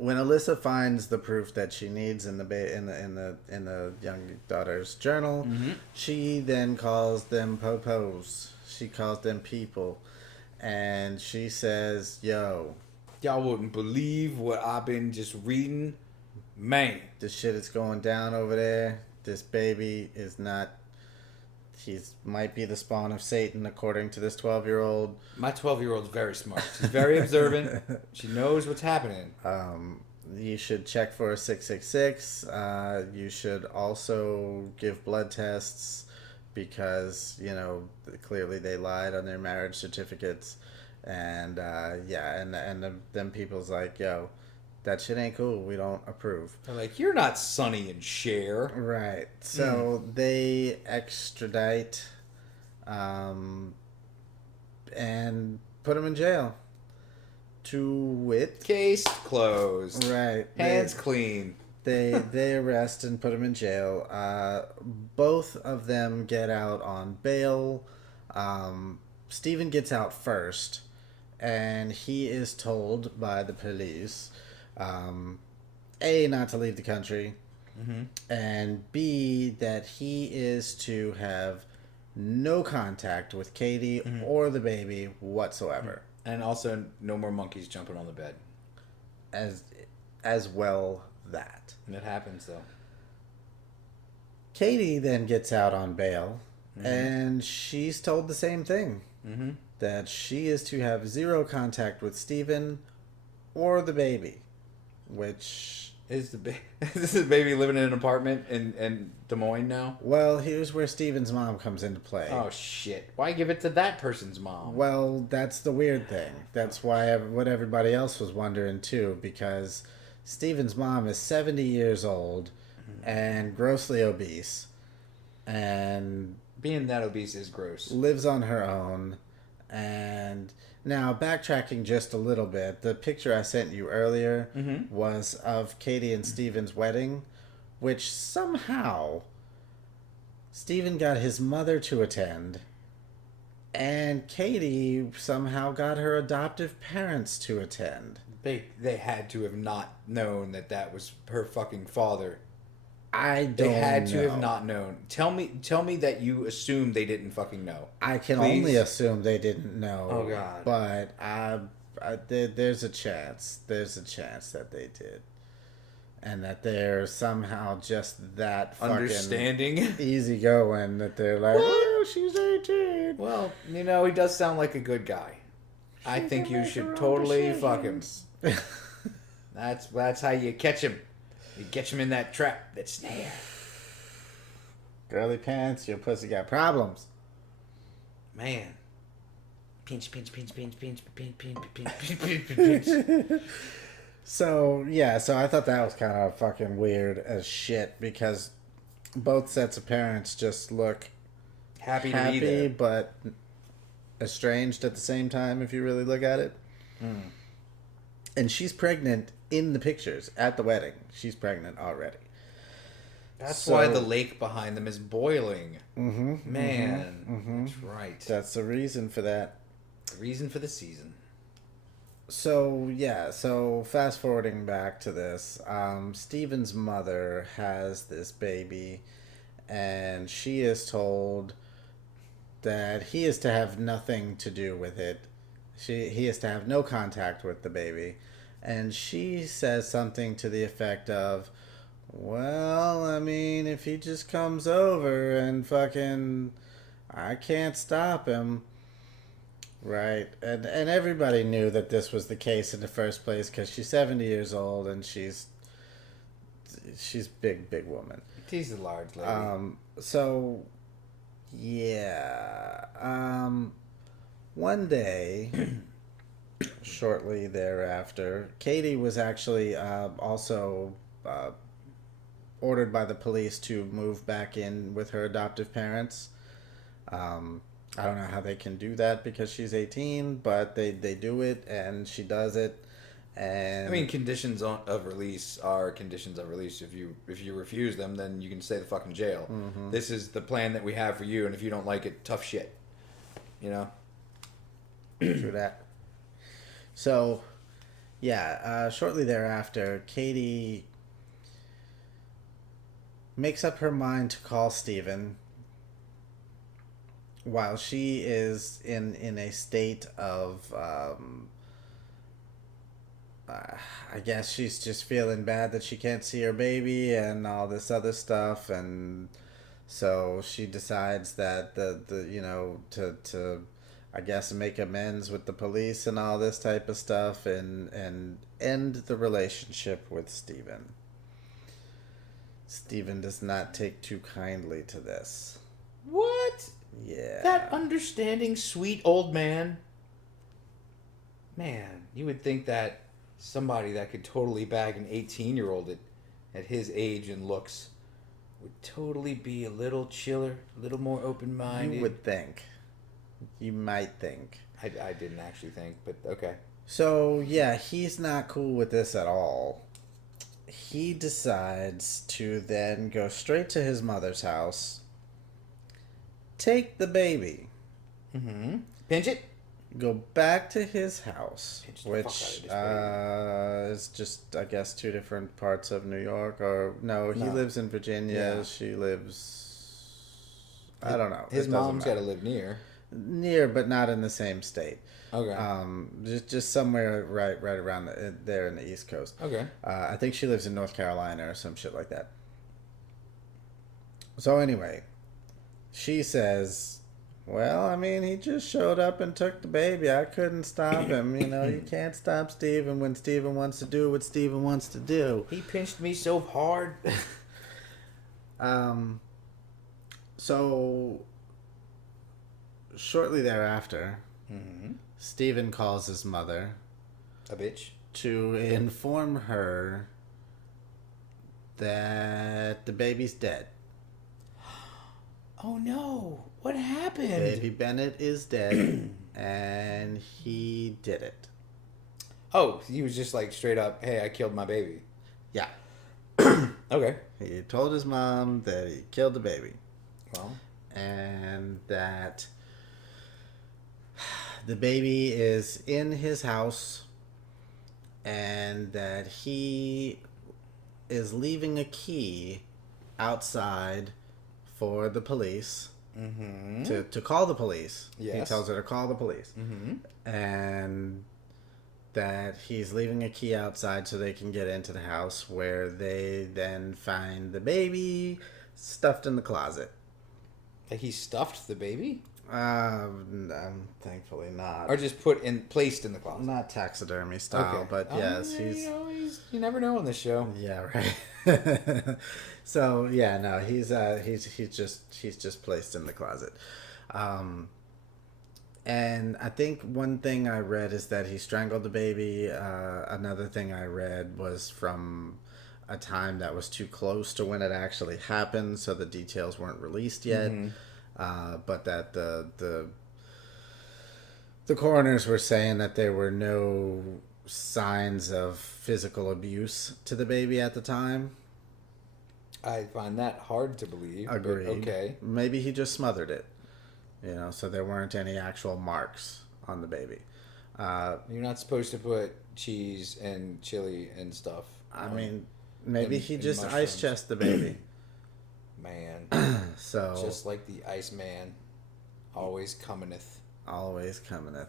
when Alyssa finds the proof that she needs in the young daughter's journal, she then calls them popos. She calls them people, and she says, "Yo, Y'all wouldn't believe what I've been just reading. Man. this shit is going down over there. This baby is not. He's might be the spawn of Satan, according to this 12-year-old. My 12-year-old's very smart. She's very observant. She knows what's happening. You should check for a 666. You should also give blood tests because, you know, clearly they lied on their marriage certificates. And, them people's like, yo, that shit ain't cool. We don't approve. They're like, you're not Sonny and Cher. Right. So they extradite and put him in jail. To wit. Case closed. Right. Hands clean. They arrest and put him in jail. Both of them get out on bail. Stephen gets out first, and he is told by the police, A, not to leave the country, and B, that he is to have no contact with Katie or the baby whatsoever. And also, no more monkeys jumping on the bed. As well that. And it happens, though. Katie then gets out on bail, and she's told the same thing. That she is to have zero contact with Stephen or the baby. Which... Is the baby living in an apartment in Des Moines now? Well, here's where Stephen's mom comes into play. Oh, shit. Why give it to that person's mom? Well, that's the weird thing. That's why what everybody else was wondering, too, because Stephen's mom is 70 years old and grossly obese and Being that obese is gross. lives on her own. And now, backtracking just a little bit, the picture I sent you earlier was of Katie and Stephen's wedding, which somehow Stephen got his mother to attend, and Katie somehow got her adoptive parents to attend. They had to have not known that was her fucking father. I don't They had to know. have not known. Tell me that you assume they didn't fucking know. I can Please? only assume they didn't know. Oh, God. But there's a chance. There's a chance that they did. And that they're somehow just that fucking Understanding. easygoing that they're like, oh, she's 18. Well, you know, he does sound like a good guy. I think you should totally fuck him. That's how you catch him. You catch him in that trap, that snare. Girly pants, your pussy got problems. Man. Pinch, pinch, pinch, pinch, pinch, pinch, pinch, pinch, pinch, pinch, pinch. So, yeah, so I thought that was kind of fucking weird as shit because both sets of parents just look Happy to be there. but estranged at the same time if you really look at it. And she's pregnant in the pictures at the wedding. She's pregnant already. That's why the lake behind them is boiling. Man, that's right. That's the reason for that. The reason for the season. So, yeah, so fast forwarding back to this, Stephen's mother has this baby, and she is told that he is to have nothing to do with it. He is to have no contact with the baby. And she says something to the effect of, well, I mean, if he just comes over and fucking, I can't stop him. Right. And everybody knew that this was the case in the first place because she's 70 years old and she's big woman. She's a large lady. So, yeah. One day, shortly thereafter, Katie was actually also ordered by the police to move back in with her adoptive parents. I don't know how they can do that because she's 18, but they do it, and she does it. And I mean, conditions of release are conditions of release. If you refuse them, then you can stay the fucking jail. This is the plan that we have for you, and if you don't like it, tough shit. You know? True that. So, Shortly thereafter, Katie makes up her mind to call Steven while she is in a state of I guess she's just feeling bad that she can't see her baby and all this other stuff, and so she decides that the to I guess make amends with the police and all this type of stuff, and end the relationship with Steven. Steven does not take too kindly to this. What? Yeah. That understanding, sweet old man. Man, you would think that somebody that could totally bag an 18-year-old at his age and looks would totally be a little chiller, a little more open-minded. You would think. You might think. I didn't actually think, but okay. So, yeah, he's not cool with this at all. He decides to then go straight to his mother's house, take the baby, Mm-hmm. Pinch it? go back to his house, Pinch the fuck out which of this is just, I guess, two different parts of New York. Or, no, he No. lives in Virginia. Yeah. She lives, I don't know. His It doesn't mom's got to matter. live near. Near, but not in the same state. Okay. Just somewhere right around there in the East Coast. Okay. I think she lives in North Carolina or some shit like that. So anyway, she says, well, I mean, he just showed up and took the baby. I couldn't stop him. You know, you can't stop Steven when Steven wants to do what Steven wants to do. He pinched me so hard. So shortly thereafter, Mm-hmm. Steven calls his mother A bitch. to inform her that the baby's dead. Oh no! What happened? Baby Bennett is dead, and he did it. Oh, he was just like straight up, hey, I killed my baby. Yeah. Okay. He told his mom that he killed the baby, Well, and that the baby is in his house, and that he is leaving a key outside for the police mm-hmm. to call the police. He Yes. tells her to call the police. Mm-hmm. And that he's leaving a key outside so they can get into the house, where they then find the baby stuffed in the closet. Like he stuffed the baby? Thankfully not. Or just placed in the closet? Not taxidermy style, Okay. but yes, Yeah, he's... you never know on this show. Yeah, right. So yeah, no, he's just placed in the closet. And I think one thing I read is that he strangled the baby. Another thing I read was from a time that was too close to when it actually happened, so the details weren't released yet. But that the coroners were saying that there were no signs of physical abuse to the baby at the time. I find that hard to believe. but Agreed. Okay. Maybe he just smothered it. You know, so there weren't any actual marks on the baby. You're not supposed to put cheese and chili and stuff. I mean, maybe and- he and just mushrooms. ice chest the baby. Man. So Just like the Iceman always cometh. always cometh.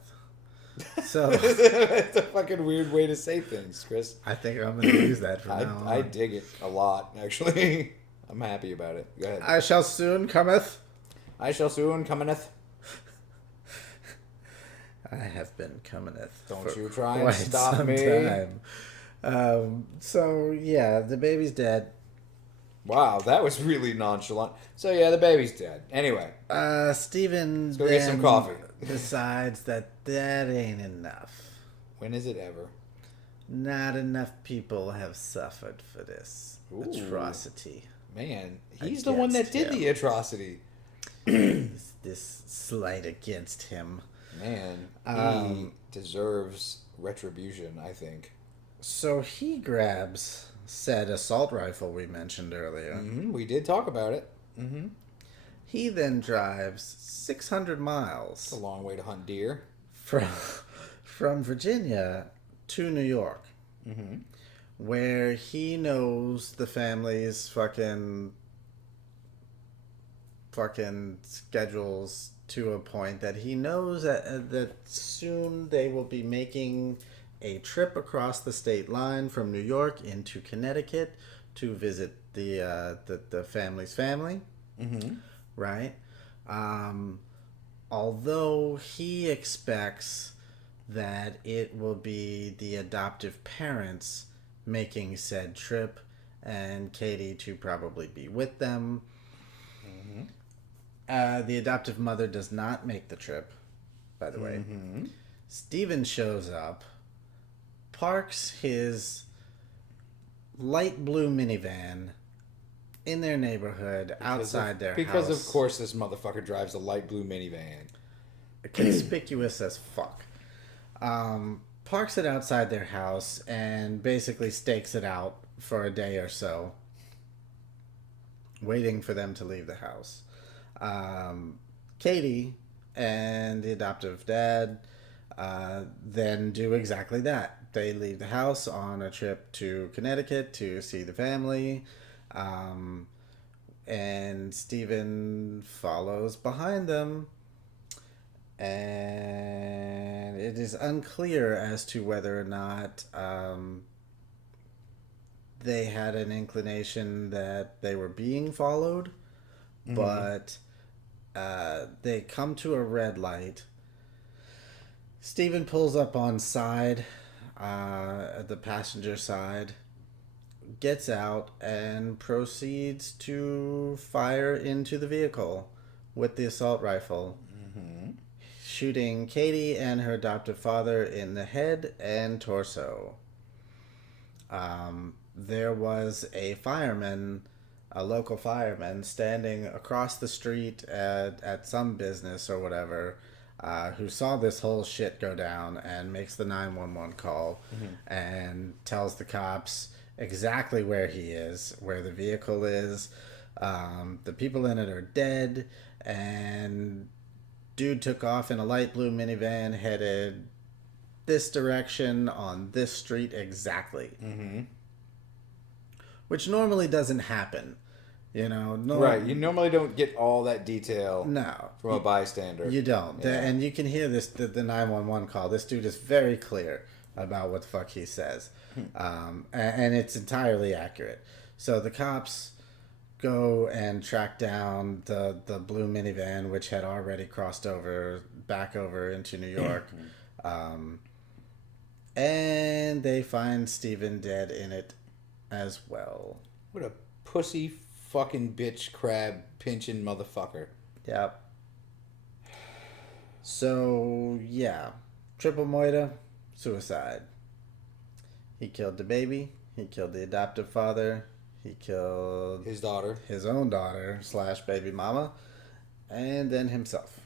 So It's a fucking weird way to say things, Chris. I think I'm gonna use that from now on. I dig it a lot, actually. I'm happy about it. Go ahead. I shall soon cometh. I shall soon cometh. I have been cometh. Don't for you try and quite stop some me. time. So yeah, the baby's dead. Wow, that was really nonchalant. So yeah, the baby's dead. Anyway, Steven go get some then coffee. decides that ain't enough. when is it ever? Not enough people have suffered for this Ooh. atrocity. Man, he's the one that Against did him. the atrocity. This slight against him. Man, he Um, deserves retribution, I think. So he grabs said assault rifle we mentioned earlier. We did talk about it. He then drives 600 It's miles a long way to hunt deer. from Virginia to New York, where he knows the family's fucking schedules to a point that he knows that soon they will be making a trip across the state line from New York into Connecticut to visit the family's family, right? Although he expects that it will be the adoptive parents making said trip and Katie to probably be with them. The adoptive mother does not make the trip, by the way. Steven shows up, parks his light blue minivan in their neighborhood outside their house. Because, of course, this motherfucker drives a light blue minivan. Conspicuous as fuck. Parks it outside their house and basically stakes it out for a day or so, waiting for them to leave the house. Katie and the adoptive dad then do exactly that. They leave the house on a trip to Connecticut to see the family, and Steven follows behind them, and it is unclear as to whether or not they had an inclination that they were being followed, but they come to a red light. Steven pulls up on side, the passenger side, gets out, and proceeds to fire into the vehicle with the assault rifle, shooting Katie and her adoptive father in the head and torso. There was a fireman, a local fireman, standing across the street at some business or whatever, who saw this whole shit go down and makes the 911 call and tells the cops exactly where he is, where the vehicle is. The people in it are dead, and dude took off in a light blue minivan headed this direction on this street exactly. Which normally doesn't happen. You know, Right, you normally don't get all that detail from a bystander. You don't. Yeah. And you can hear the 911 call. This dude is very clear about what the fuck he says. And it's entirely accurate. So the cops go and track down the blue minivan, which had already crossed back over into New York. And they find Steven dead in it as well. What a pussy fucking bitch crab pinching motherfucker. Yep. So, yeah. Triple Moida, suicide. He killed the baby. He killed the adoptive father. He killed His daughter. his own daughter / baby mama. And then himself.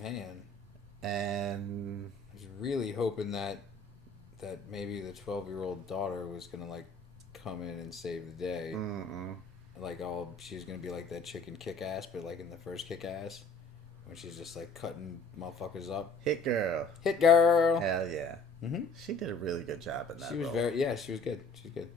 Man. And I was really hoping that maybe the 12-year-old daughter was going to, like, come in and save the day. Like, she was going to be like that chicken Kick-Ass, but, like, in the first Kick-Ass, when she's just, like, cutting motherfuckers up. hit girl. Hit girl! Hell yeah. She did a really good job in that She was role. she was good. She's good.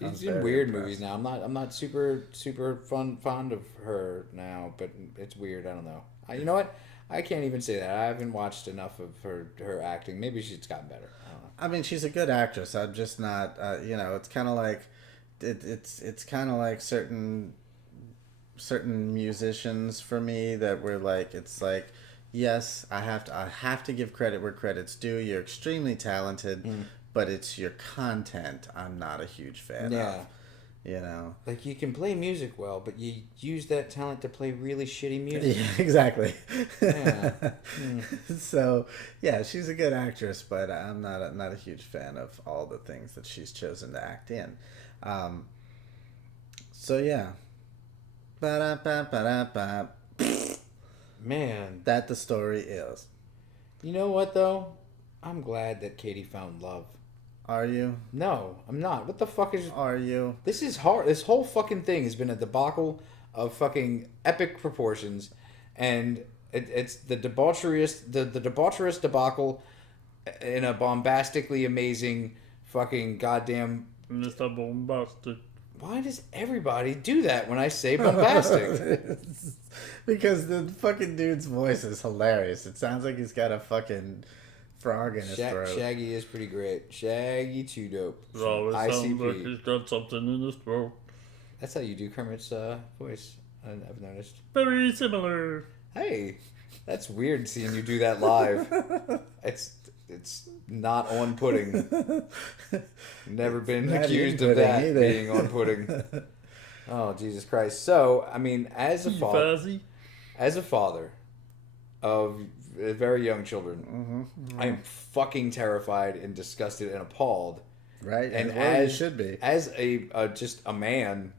I'm She's in very weird impressed. movies now. I'm not super fond of her now, but it's weird. I don't know. You know what? I can't even say that. I haven't watched enough of her acting. Maybe she's gotten better. I don't know. I mean, she's a good actress. I'm just not, it's kind of like, it's kind of like certain musicians for me that were like, it's like, yes, I have to give credit where credit's due. You're extremely talented, but it's your content I'm not a huge fan of. You know, like you can play music well, but you use that talent to play really shitty music. yeah, exactly. Yeah. So yeah, she's a good actress, but I'm not a huge fan of all the things that she's chosen to act in. So yeah, ba-da-ba-ba-da-ba. Man, That the story is. you know what though? I'm glad that Katie found love. Are you? No, I'm not. What the fuck is? Are you? This is hard. This whole fucking thing has been a debacle of fucking epic proportions, and it's the debaucherous debacle in a bombastically amazing fucking goddamn. Mr. Bombastic. Why does everybody do that when I say bombastic? Because the fucking dude's voice is hilarious. It sounds like he's got a fucking frog in his throat. Shaggy is pretty great. Shaggy too dope. It always sounds like ICP. he's got something in his throat. That's how you do Kermit's voice. I've noticed. Very similar. Hey, that's weird seeing you do that live. It's not on pudding. Never been Not accused eating of that pudding either. being on pudding. Oh, Jesus Christ. So, I mean, as a father of very young children, I am fucking terrified and disgusted and appalled. Right? And as you should be. As just a man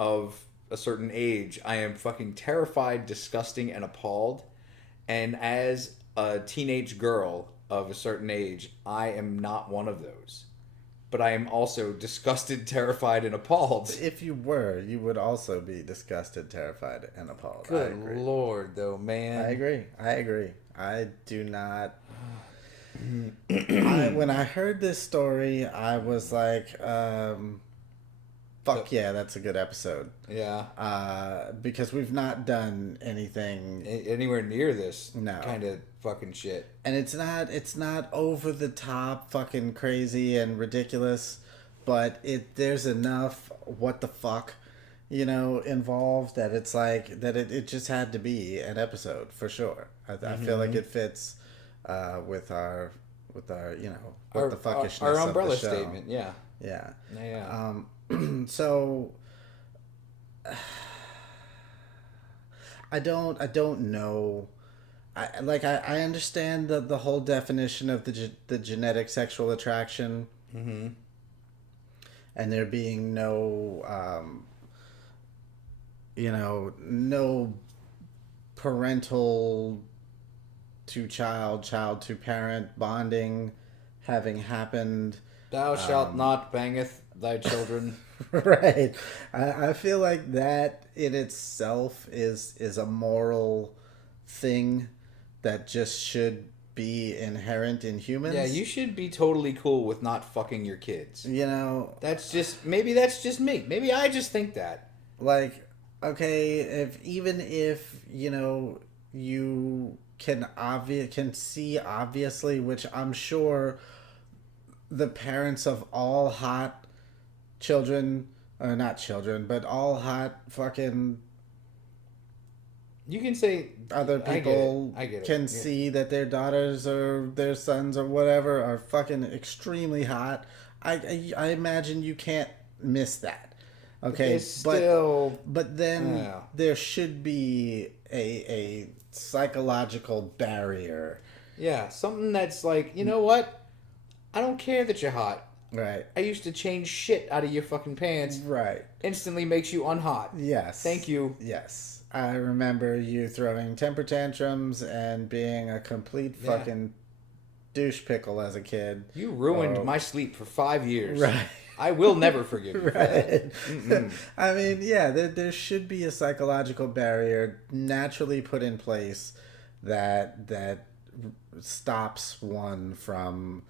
of a certain age, I am fucking terrified, disgusting, and appalled. And as a teenage girl of a certain age, I am not one of those. But I am also disgusted, terrified, and appalled. If you were, you would also be disgusted, terrified, and appalled. I Good agree. Lord, though, man. I agree. I do not. When I heard this story, I was like, fuck yeah, that's a good episode. Yeah. Because we've not done anything. Anywhere near this No. kind of fucking shit. And it's not over the top fucking crazy and ridiculous, but there's enough what the fuck, involved that it's like that it just had to be an episode for sure. I feel like it fits with our what the fuckishness our umbrella of the show. statement, yeah. Yeah. Yeah. So I don't know. I understand the whole definition of the genetic sexual attraction, and there being no no parental to child to parent bonding having happened. Thou shalt not bangeth thy children. Right. I feel like that in itself is a moral thing that just should be inherent in humans. Yeah, you should be totally cool with not fucking your kids. That's Maybe that's just me. Maybe I just think that. like, okay, if you can see obviously, which I'm sure the parents of all hot children, or not children, but all hot fucking You can say other people I get it. can Yeah. see that their daughters or their sons or whatever are fucking extremely hot. I imagine you can't miss that. Okay, It's still but then Yeah. there should be a psychological barrier. yeah, something that's like, you know what? I don't care that you're hot. Right. I used to change shit out of your fucking pants. Right. Instantly makes you unhot. Yes. Thank you. Yes. I remember you throwing temper tantrums and being a complete Yeah. fucking douche pickle as a kid. You ruined Oh. my sleep for 5 years. Right. I will never forgive you for that. Right. I mean, yeah, there should be a psychological barrier naturally put in place that stops one from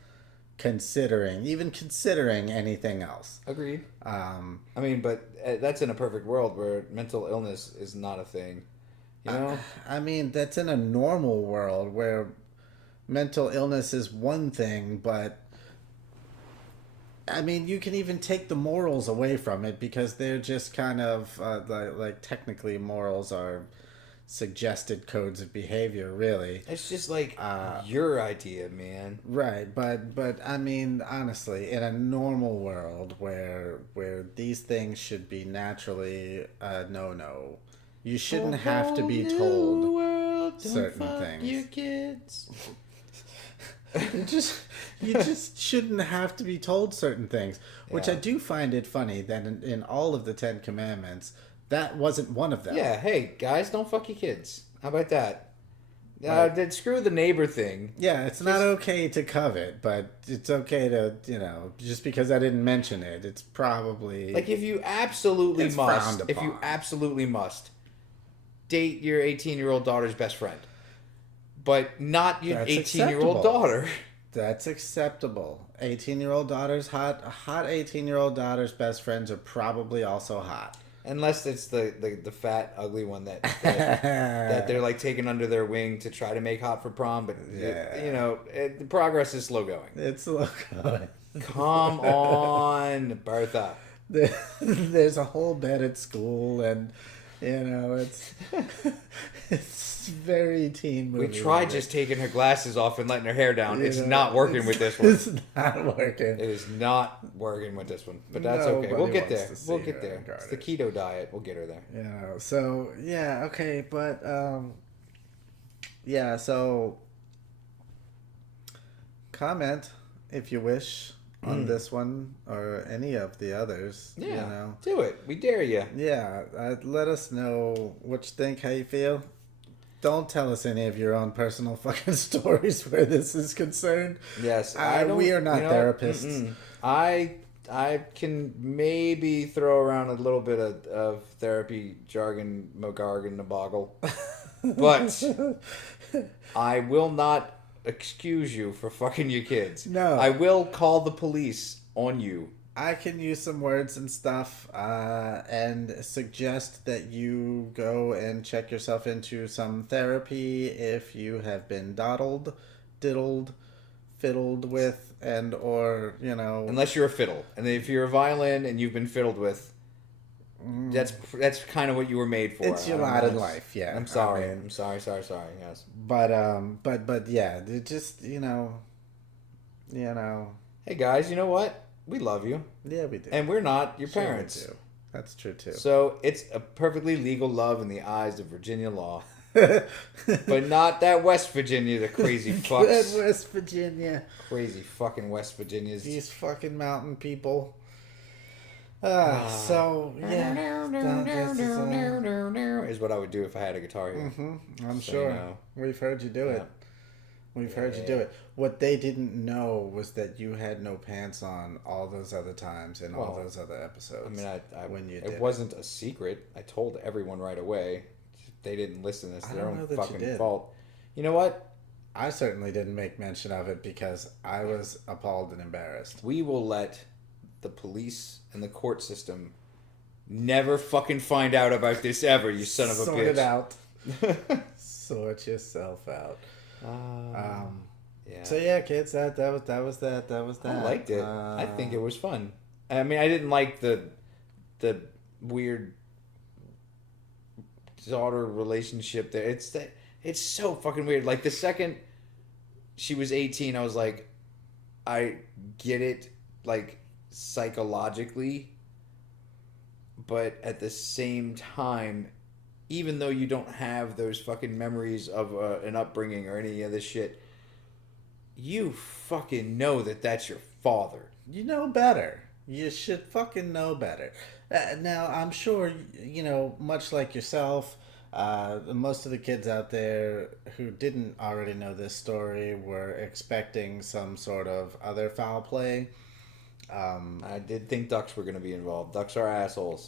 even considering anything else. Agreed. I I mean, but that's in a perfect world where mental illness is not a thing. You know? I mean, that's in a normal world where mental illness is one thing, but I mean, you can even take the morals away from it because they're just kind of like technically morals are suggested codes of behavior, really. It's just like your idea, man. Right, but I mean, honestly, in a normal world where these things should be naturally no, you shouldn't have to be told certain things. Your kids. You just shouldn't have to be told certain things, which Yeah. I do find it funny that in all of the 10 Commandments, that wasn't one of them. Yeah, hey guys, don't fuck your kids. How about that? Right. Then screw the neighbor thing. Yeah, it's not okay to covet, but it's okay to, just because I didn't mention it, it's probably... Like if you absolutely It's must, frowned if you upon. absolutely must, date your 18-year-old daughter's best friend, but not your That's 18-year-old acceptable. daughter. That's acceptable. 18-year-old daughter's hot. A hot 18-year-old daughter's best friends are probably also hot. Unless it's the fat, ugly one that they're like taking under their wing to try to make hot for prom, but Yeah. the progress is slow going. It's look. Come on, Bertha. There's a whole bed at school, and it's it's very teen We movie. tried just taking her glasses off and letting her hair down. You It's know, not working with this one. It's not working. It is not working with this one, but that's okay. Nobody We'll get wants there. to see We'll get her there. in It's the Carnage. keto diet. We'll get her there. So yeah, okay, but yeah, so comment if you wish on this one or any of the others. Yeah, do it. We dare you. Yeah, let us know what you think, how you feel. Don't tell us any of your own personal fucking stories where this is concerned. Yes, We are not therapists. I can maybe throw around a little bit of therapy jargon, mogargan, boggle, but I will not excuse you for fucking your kids. No. I will call the police on you. I can use some words and stuff and suggest that you go and check yourself into some therapy if you have been diddled, fiddled with, and or, Unless you're a fiddle. And if you're a violin and you've been fiddled with, that's kind of what you were made for. It's your lot in life, yeah. I'm sorry. I mean- I'm sorry, yes. but yeah, it just, Hey guys, you know what? We love you. yeah, we do. And we're not your Sure we parents. do. That's true too. So it's a perfectly legal love in the eyes of Virginia law. But not that West Virginia, the crazy Good fucks. West Virginia. Crazy fucking West Virginias. These fucking mountain people. So yeah, I guess it's, is what I would do if I had a guitar here. I'm So, sure we've heard you do it. We've heard you do it. What they didn't know was that you had no pants on all those other times in all Well, those other episodes. I mean, when you it did wasn't a secret. I told everyone right away. They didn't listen. It's I their don't know own that you fucking did. fault. You know what? I certainly didn't make mention of it because I was appalled and embarrassed. We will let the police and the court system never fucking find out about this ever, you son of a Sort bitch. it out. Sort yourself out. Yeah. So yeah, kids, that was that. I liked it. I think it was fun. I mean, I didn't like the weird daughter relationship there. It's so fucking weird. Like the second she was 18, I was like, I get it, like psychologically, but at the same time, even though you don't have those fucking memories of an upbringing or any of this shit, you fucking know that that's your father. You know better. You should fucking know better. Now, I'm sure, much like yourself, most of the kids out there who didn't already know this story were expecting some sort of other foul play. I did think ducks were going to be involved. Ducks are assholes.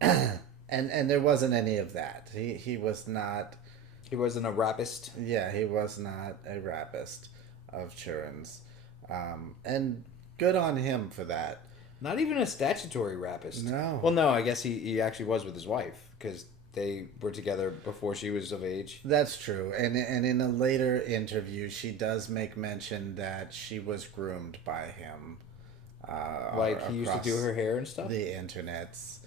And there wasn't any of that. He was not. He wasn't a rapist. Yeah, he was not a rapist of children's. And good on him for that. Not even a statutory rapist. No. Well, no, I guess he actually was with his wife because they were together before she was of age. That's true. And in a later interview, she does make mention that she was groomed by him. Like he used to do her hair and stuff? The internets,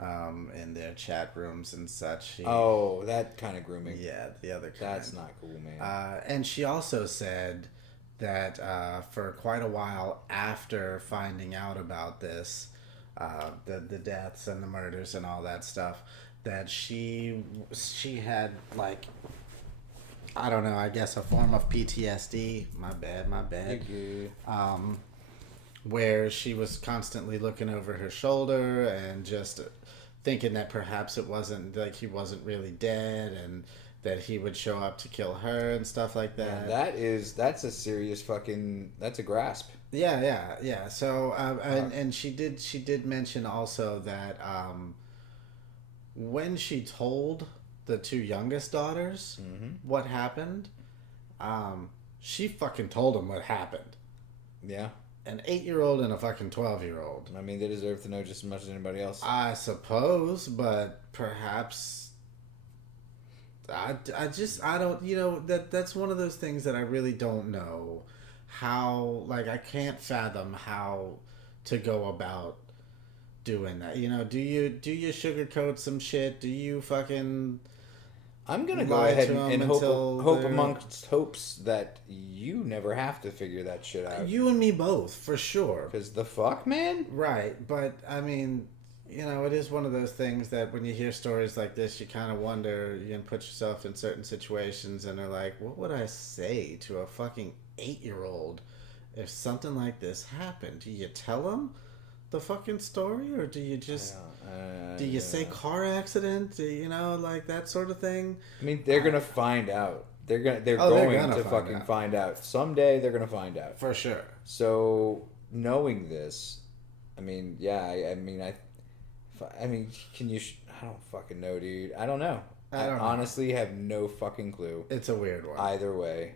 in their chat rooms and such. Oh, that kind of grooming. Yeah, the other kind. That's not cool, man. And she also said that for quite a while after finding out about this, the deaths and the murders and all that stuff, that she had, like, I don't know, I guess a form of PTSD. My bad. You're good. Where she was constantly looking over her shoulder and just thinking that perhaps it wasn't, like, he wasn't really dead and that he would show up to kill her and stuff like that. That's a serious fucking, that's a grasp. Yeah. So, and she did mention also that when she told the two youngest daughters what happened, She fucking told him what happened. Yeah. An 8-year-old and a fucking 12-year-old. I mean, they deserve to know just as much as anybody else. I suppose, but perhaps I don't, that's one of those things that I really don't know how, like, I can't fathom how to go about doing that. Do you sugarcoat some shit? Do you fucking I'm gonna go lie ahead to and them hope until they're- amongst hopes that you never have to figure that shit out. You and me both, for sure. Because the fuck, man? Right, but I mean, it is one of those things that when you hear stories like this, you kind of wonder, you can put yourself in certain situations and are like, what would I say to a fucking 8-year-old if something like this happened? Do you tell them the fucking story, or do you just do you say car accident? Like that sort of thing? I mean, they're gonna find out. They're going they're to gonna fucking find out. Someday they're gonna find out. For sure. So knowing this, I mean, yeah, I mean, can you? I don't fucking know, dude. I don't know. I don't know. Honestly have no fucking clue. It's a weird one. Either way,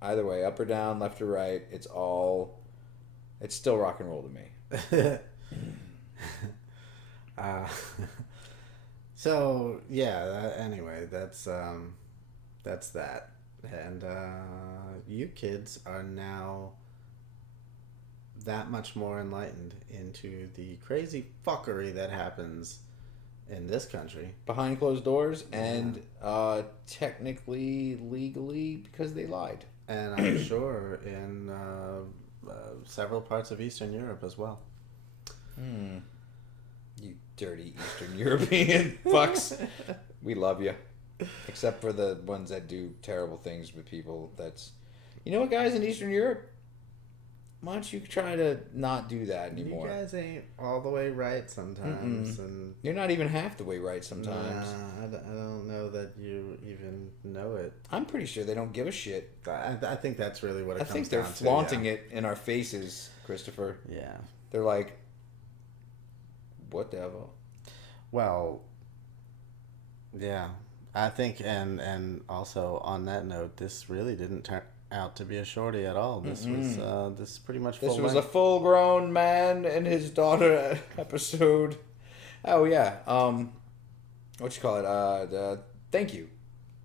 up or down, left or right, it's still rock and roll to me. So yeah. Anyway, that's that, and you kids are now that much more enlightened into the crazy fuckery that happens in this country Behind closed doors, and technically, legally, because they lied. and I'm sure in several parts of Eastern Europe as well. You dirty Eastern European fucks. We love you. Except for the ones that do terrible things with people. You know what, guys in Eastern Europe? Why don't you try to not do that anymore? You guys ain't all the way right sometimes, and You're not even half the way right sometimes. I don't know that you even know it. I'm pretty sure they don't give a shit. I think that's really what it I comes think they're down to. flaunting it in our faces, Christopher. Yeah. They're like, what the hell? Well, yeah. I think, and also on that note, this really didn't turn out to be a shorty at all. This was this is pretty much full This was a length. full-grown man and his daughter episode. Oh yeah. What you call it? Thank you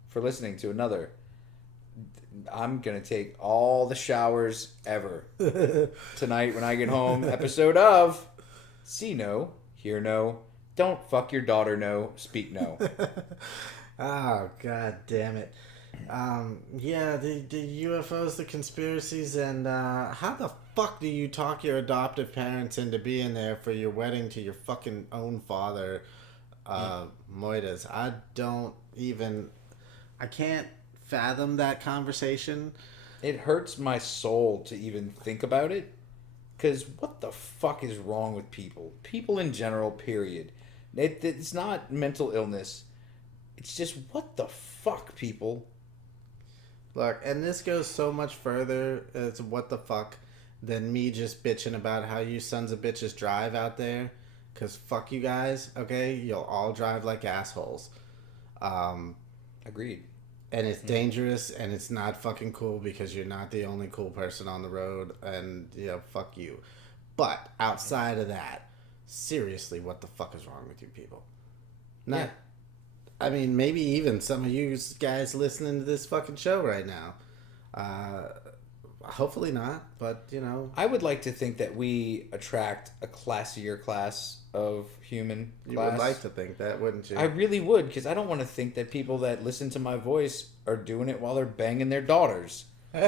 for listening to another. I'm gonna take all the showers ever tonight when I get home. Episode of See No, Hear No, Don't Fuck Your Daughter No, Speak No. Oh, god damn it. Yeah, the UFOs, the conspiracies, and how the fuck do you talk your adoptive parents into being there for your wedding to your fucking own father, Moitas? I can't fathom that conversation. It hurts my soul to even think about it. Because what the fuck is wrong with people? People in general, period. It's not mental illness. It's just, what the fuck, people? Look, and this goes so much further as what the fuck than me just bitching about how you sons of bitches drive out there. Because fuck you guys, okay? You'll all drive like assholes. Agreed. And it's dangerous, and it's not fucking cool because you're not the only cool person on the road, and, fuck you. But outside of that, seriously, what the fuck is wrong with you people? Yeah. I mean, maybe even some of you guys listening to this fucking show right now. Hopefully not, but, I would like to think that we attract a classier class of human class. You would like to think that, wouldn't you? I really would, because I don't want to think that people that listen to my voice are doing it while they're banging their daughters. I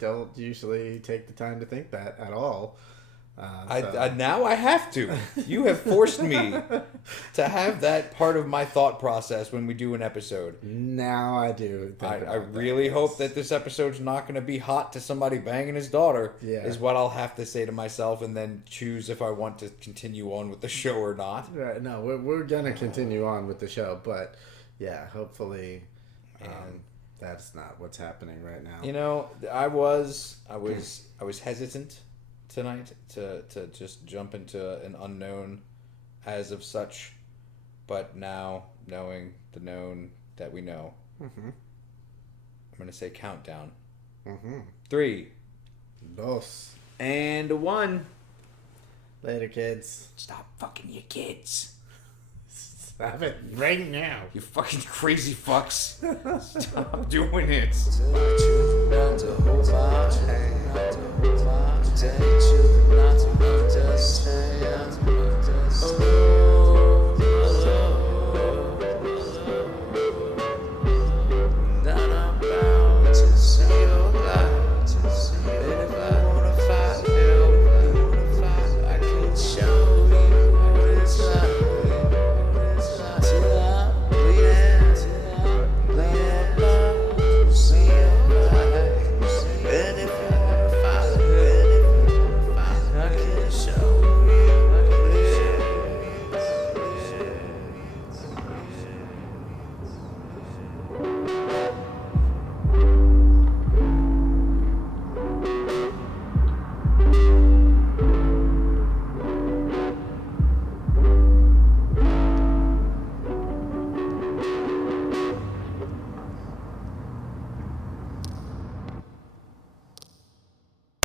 don't usually take the time to think that at all. Now I have to. You have forced me to have that part of my thought process when we do an episode. Now I do. I really hope that this episode's not going to be hot to somebody banging his daughter, Yeah. is what I'll have to say to myself, and then choose if I want to continue on with the show or not. Right, no, we're gonna continue on with the show, but yeah, hopefully, that's not what's happening right now. I was hesitant tonight to just jump into an unknown as of such, but now knowing the known, that we know. Mm-hmm. I'm going to say countdown. Mm-hmm. 3, Dos. and 1. Later, kids. Stop fucking your kids. Stop it right now. You fucking crazy fucks. Stop doing it. Tell the truth, not to hold my hand. Tell the truth, not